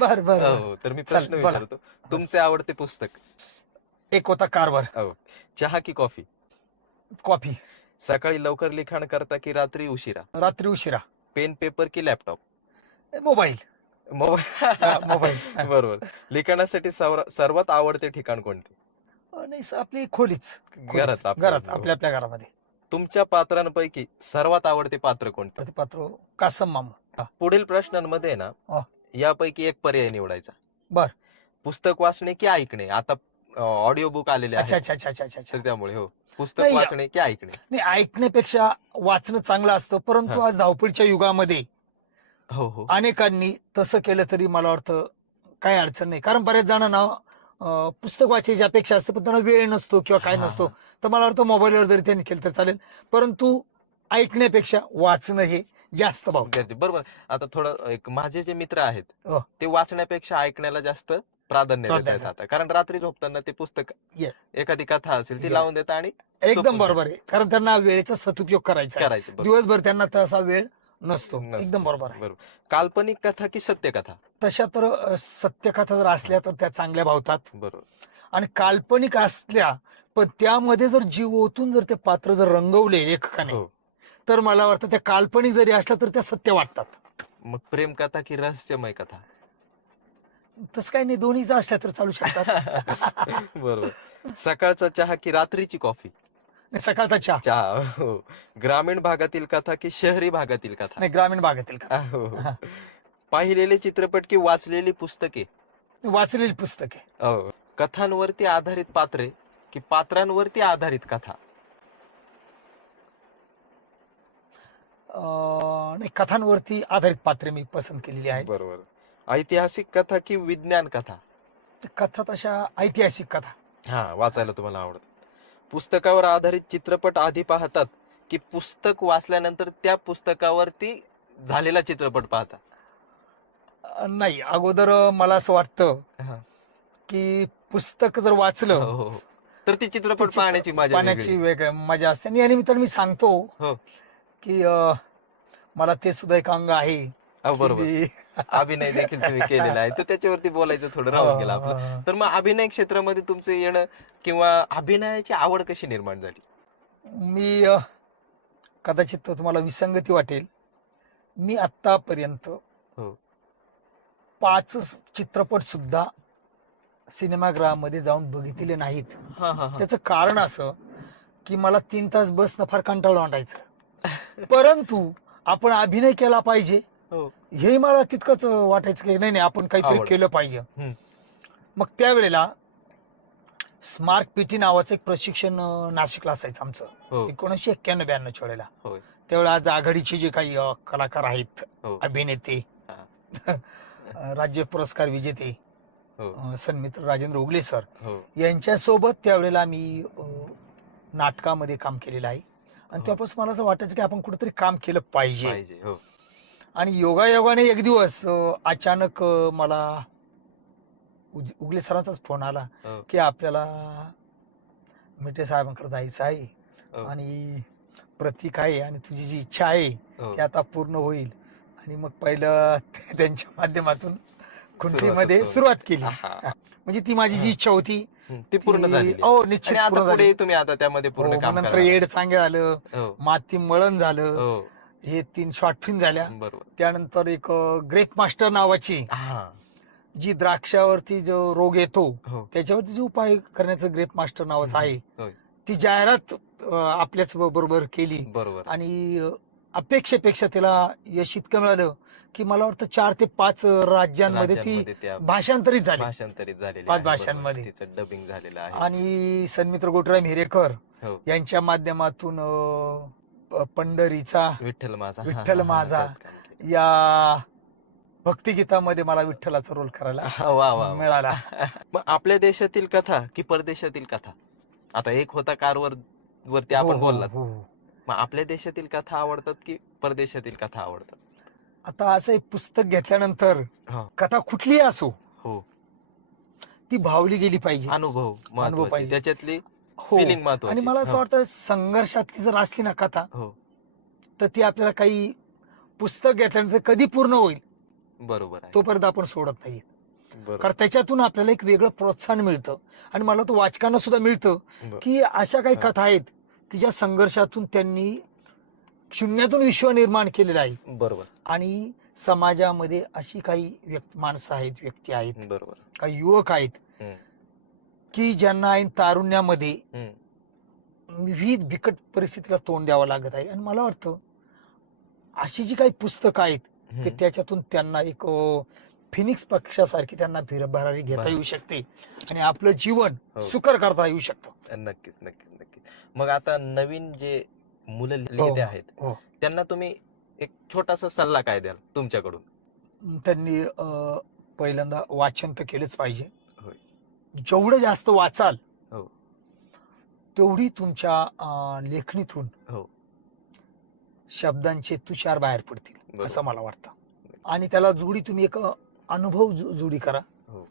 बर बर हो. तर मी प्रश्न चालेल, बोला. विचारतो. तुमचे आवडते पुस्तक? एक होता कारभार. हो. चहा की कॉफी? कॉफी. सकाळी लवकर लिखाण करता की रात्री उशिरा? रात्री उशिरा. पेन, पेपर की लॅपटॉप? मोबाईल. मोबाईल. बरोबर. लिखाणासाठी सर्वात आवडते ठिकाण कोणते? नाही, आपली खोलीच. घरात आपल्या. घरात, आपल्या आपल्या घरामध्ये. तुमच्या पात्रांपैकी सर्वात आवडते पात्र कोणते? प्रतिपात्र कासम मामा. पुढील प्रश्नांमध्ये ना हा. यापैकी एक पर्याय निवडायचा. बर. पुस्तक वाचणे की ऐकणे? आता ऑडिओ बुक आलेले अच्छा आहेत, अच्छा अच्छा अच्छा अच्छा. तर त्यामुळे हो, पुस्तक नाही, वाचणे की ऐकणे? नाही, ऐकण्यापेक्षा वाचणं चांगलं असतं, परंतु हा. आज धावपळीच्या युगामध्ये हो. हो. अनेकांनी तसं केलं तरी मला वाटतं काही अडचण नाही. कारण बऱ्याच जणांना पुस्तक वाचायची अपेक्षा असते पण त्यांना वेळ नसतो किंवा काय हा, नसतो. हा. तर मला वाटतं मोबाईलवर जरी त्यांनी केलं तर चालेल, परंतु ऐकण्यापेक्षा वाचणं हे जास्त भावतं. विद्यार्थी, बरोबर. आता थोडं एक माझे जे मित्र आहेत हो. ते वाचण्यापेक्षा ऐकण्याला जास्त प्राधान्य देत आहेत प्राधान्य. आता. कारण रात्री झोपताना ते पुस्तक, ये. एखादी कथा असेल ती ये. लावून देतात आणि एकदम झोपून बरोबर आहे. कारण त्यांना वेळेचा सदुपयोग करायचा आहे. करायचं. बरोबर. दिवसभर त्यांना तसा वेळ नसतो. नसतं. एकदम बरोबर आहे. बरोबर. काल्पनिक कथा की सत्य कथा? तशा तर सत्यकथा जर असल्या तर त्या चांगल्या भावतात बरोबर. आणि काल्पनिक असल्या पण त्यामध्ये जर जीव ओतून जर ते पात्र जर रंगवले लेखकाने, हो. तर मला वाटतं त्या काल्पनिक जरी असल्या तर त्या सत्य वाटतात. मग प्रेम कथा की रहस्यमय कथा? तसं काही नाही, दोन्हीच असल्या तर चालू शकतात. बरोबर. सकाळचा चहा की रात्रीची कॉफी? सकाळचा चहा. चहा. हो. ग्रामीण भागातील कथा की शहरी भागातील कथा? नाही, ग्रामीण भागातील कथा. हो. हा. पाहिलेले चित्रपट की वाचलेली पुस्तके? वाचलेली पुस्तके. हो. कथांवरती आधारित पात्रे की पात्रांवरती आधारित कथा? नाही, कथांवरती आधारित पात्रे मी पसंत केलेली आहेत. बरोबर. ऐतिहासिक कथा की विज्ञान कथा? कथा तशा ऐतिहासिक कथा. हा, वाचायला तुम्हाला आवडत. पुस्तकावर आधारित चित्रपट आधी पाहतात की पुस्तक वाचल्यानंतर त्या पुस्तकावरती झालेला चित्रपट पाहता? नाही, अगोदर मला असं वाटतं हा. की पुस्तक जर हो, वाचलं हो, हो. तर ती चित्रपट चित्र- पाहण्याची मजा पाहण्याची वेगळी. वेगळी मजा असते. आणि या निमित्ताने मी सांगतो हो. की मला ते सुद्धा एक अंग आहे बरोबर. हिंदी. अभिनय देखील तुम्ही केलेला आहे, तर त्याच्यावरती बोलायचं थोडं राहून गेलं आपलं. तर मग अभिनय क्षेत्रामध्ये तुमचं येणं किंवा अभिनयाची आवड कशी निर्माण झाली? मी कदाचित तुम्हाला विसंगती वाटेल. मी आतापर्यंत हो. 5 चित्रपट सुद्धा सिनेमागृहामध्ये जाऊन बघितलेले नाहीत. हां, हां, हां. त्याचं कारण असं की मला 3 तास बसणं फार कंटाळून वाटायचं. परंतु आपण अभिनय केला पाहिजे हो. हे मला तितकंच वाटायचं की नाही नाही आपण काहीतरी आवड. केलं पाहिजे. हं. मग त्यावेळेला स्मार्ट पीटी नावाचं एक प्रशिक्षण नाशिकला असायचं आमचं हो. 1991-92 वेळेला. होय. त्यावेळेला आज आघाडीचे जे काही कलाकार आहेत, हो. अभिनेते, हां. राज्य पुरस्कार विजेते, हो. सन्मित्र राजेंद्र उगले सर हो. यांच्यासोबत त्यावेळेला मी नाटकामध्ये काम केलेलं आहे. आणि हो. त्यापासून मला असं वाटायचं की आपण कुठेतरी काम केलं पाहिजे. पाहिजे. हो. आणि योगायोगाने एक दिवस अचानक मला उगले सरांचाच फोन आला हो. की आपल्याला मिठे साहेबांकडे जायचं आहे हो. आणि प्रतीक आहे आणि तुझी जी इच्छा आहे हो. ती आता पूर्ण होईल. आणि मग पहिलं त्यांच्या माध्यमातून खुंटीमध्ये सुरुवात. सुरुवात केली. आहा. म्हणजे ती माझी जी इच्छा होती ती पूर्ण झाली. हो निश्चित आणि आता पूर्ण झाली. पुढे तुम्ही आता त्यामध्ये पूर्ण हो, मग काम नंतर करणार. येड चांगे झालं, हो. माती मळण झालं, हो. हे 3 शॉर्ट फिल्म झाल्या. बरोबर. त्यानंतर एक ग्रेप मास्टर नावाची हां. जी द्राक्षावरती जो रोग येतो हो. त्याच्यावरती जो उपाय करण्याचं ग्रेप मास्टर नावाचं आहे होय. ती जाहिरात आपल्याच बरोबर केली. बरोबर. आणि अपेक्षेपेक्षा त्याला यश इतकं मिळालं की मला वाटतं 4 ते 5 राज्यांमध्ये ती राज्यांमध्ये त्या भाषांतरित झाली. भाषांतरित झालेली 5 आहे. भाषांमध्ये. बरोबर. तिचं डबिंग झालेलं आहे. आणि सन्मित्र गोटराम हिरेकर हो. यांच्या माध्यमातून पंढरीचा विठ्ठल माझा. विठ्ठल माझा त्यात काम केलं. या भक्तिगीतामध्ये मला विठ्ठलाचा रोल करायला वा वा. मिळाला. मग आपल्या देशातील कथा की परदेशातील कथा? आता एक होता कारवर वरती हो, आपण हो, बोललात. हो. मग आपल्या देशातील कथा आवडतात की परदेशातील कथा आवडतात? आता असं एक पुस्तक घेतल्यानंतर हो. कथा कुठलीही असो हो. ती भावली गेली पाहिजे. अनुभव महत्त्वाचे. पाहिजे. त्याच्यातली हो. फिलिंग महत्त्वाची. आणि मला असं हो. वाटतं संघर्षातली जर असली ना कथा हो. तर ती आपल्याला काही पुस्तक घेतल्यानंतर कधी पूर्ण होईल बरोबर आहे. तोपर्यंत आपण सोडत नाही. बरोबर. कारण त्याच्यातून आपल्याला एक वेगळं प्रोत्साहन मिळतं. आणि मला तो वाचकांना सुद्धा मिळतं बरोबर. की अशा काही हा. कथा आहेत की ज्या संघर्षातून त्यांनी शून्यातून विश्व निर्माण केलेलं आहे. बरोबर. आणि समाजामध्ये अशी काही माणसं आहेत, व्यक्ती आहेत, बरोबर. काही युवक आहेत हम्म. की ज्यांना ऐन तारुण्यामध्ये हम्म. विविध बिकट परिस्थितीला तोंड द्यावं लागत आहे. आणि मला वाटतं अशी जी काही पुस्तकं आहेत की हम्म. त्याच्यातून त्यांना एक फिनिक्स पक्षासारखी त्यांना भरारी घेता येऊ शकते आणि आपलं जीवन हो. सुकर करता येऊ शकतं. नक्कीच नक्कीच नक्कीच. मग आता नवीन जे मुलं लिहिते आहेत हो. त्यांना तुम्ही एक छोटासा सल्ला काय द्याल तुमच्याकडून? त्यांनी पहिल्यांदा वाचन तर केलंच पाहिजे. होय. जेवढं जास्त वाचाल हो. तेवढी तुमच्या लेखणीतून हो. शब्दांचे तुषार बाहेर पडतील बरोबर. असं मला वाटतं. आणि त्याला जोडी तुम्ही एक अनुभव जोडी करा. हो.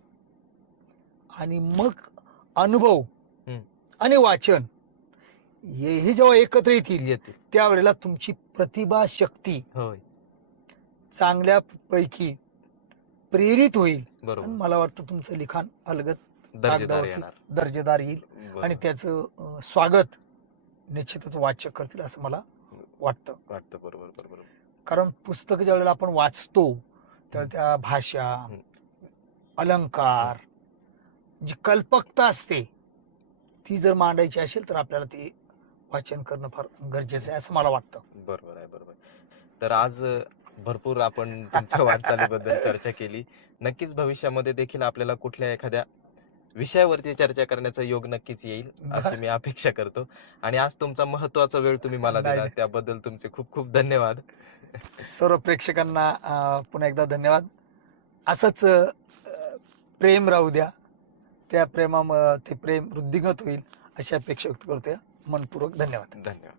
आणि मग अनुभव हम्म. आणि वाचन हे जेव्हा एकत्र येतील येते. त्यावेळेला तुमची प्रतिभा शक्ती होय. चांगल्यापैकी प्रेरित होईल. आणि बरोबर. मला वाटतं तुमचं लिखाण अलगद दर्जेदार कागदावरती येणार. दर्जेदार येईल. बरोबर. आणि त्याचं स्वागत निश्चितच वाचक करतील असं मला वाटतं. वाटतं. बरोबर बरोबर. कारण पुस्तक ज्या वेळेला आपण वाचतो त्यावेळेला त्या भाषा, अलंकार, जी कल्पकता असते ती जर मांडायची असेल तर आपल्याला ते वाचन करणं फार गरजेचं आहे असं मला वाटतं. बरोबर आहे. बरोबर. तर आज भरपूर आपण तुमच्या वाटचालीबद्दल चर्चा केली. नक्कीच भविष्यामध्ये देखील आपल्याला कुठल्या एखाद्या विषयावरती चर्चा करण्याचा योग नक्कीच येईल अशी मी अपेक्षा करतो. आणि आज तुमचा महत्त्वाचा वेळ तुम्ही मला नाही, दिला नाही. त्याबद्दल तुमचे खूप खूप धन्यवाद. सर्व प्रेक्षकांना पुन्हा एकदा धन्यवाद. असंच प्रेम राहू द्या. त्या ते प्रेम वृद्धिंगत होईल अशी अपेक्षा व्यक्त करतोय. मनपूर्वक धन्यवाद. धन्यवाद.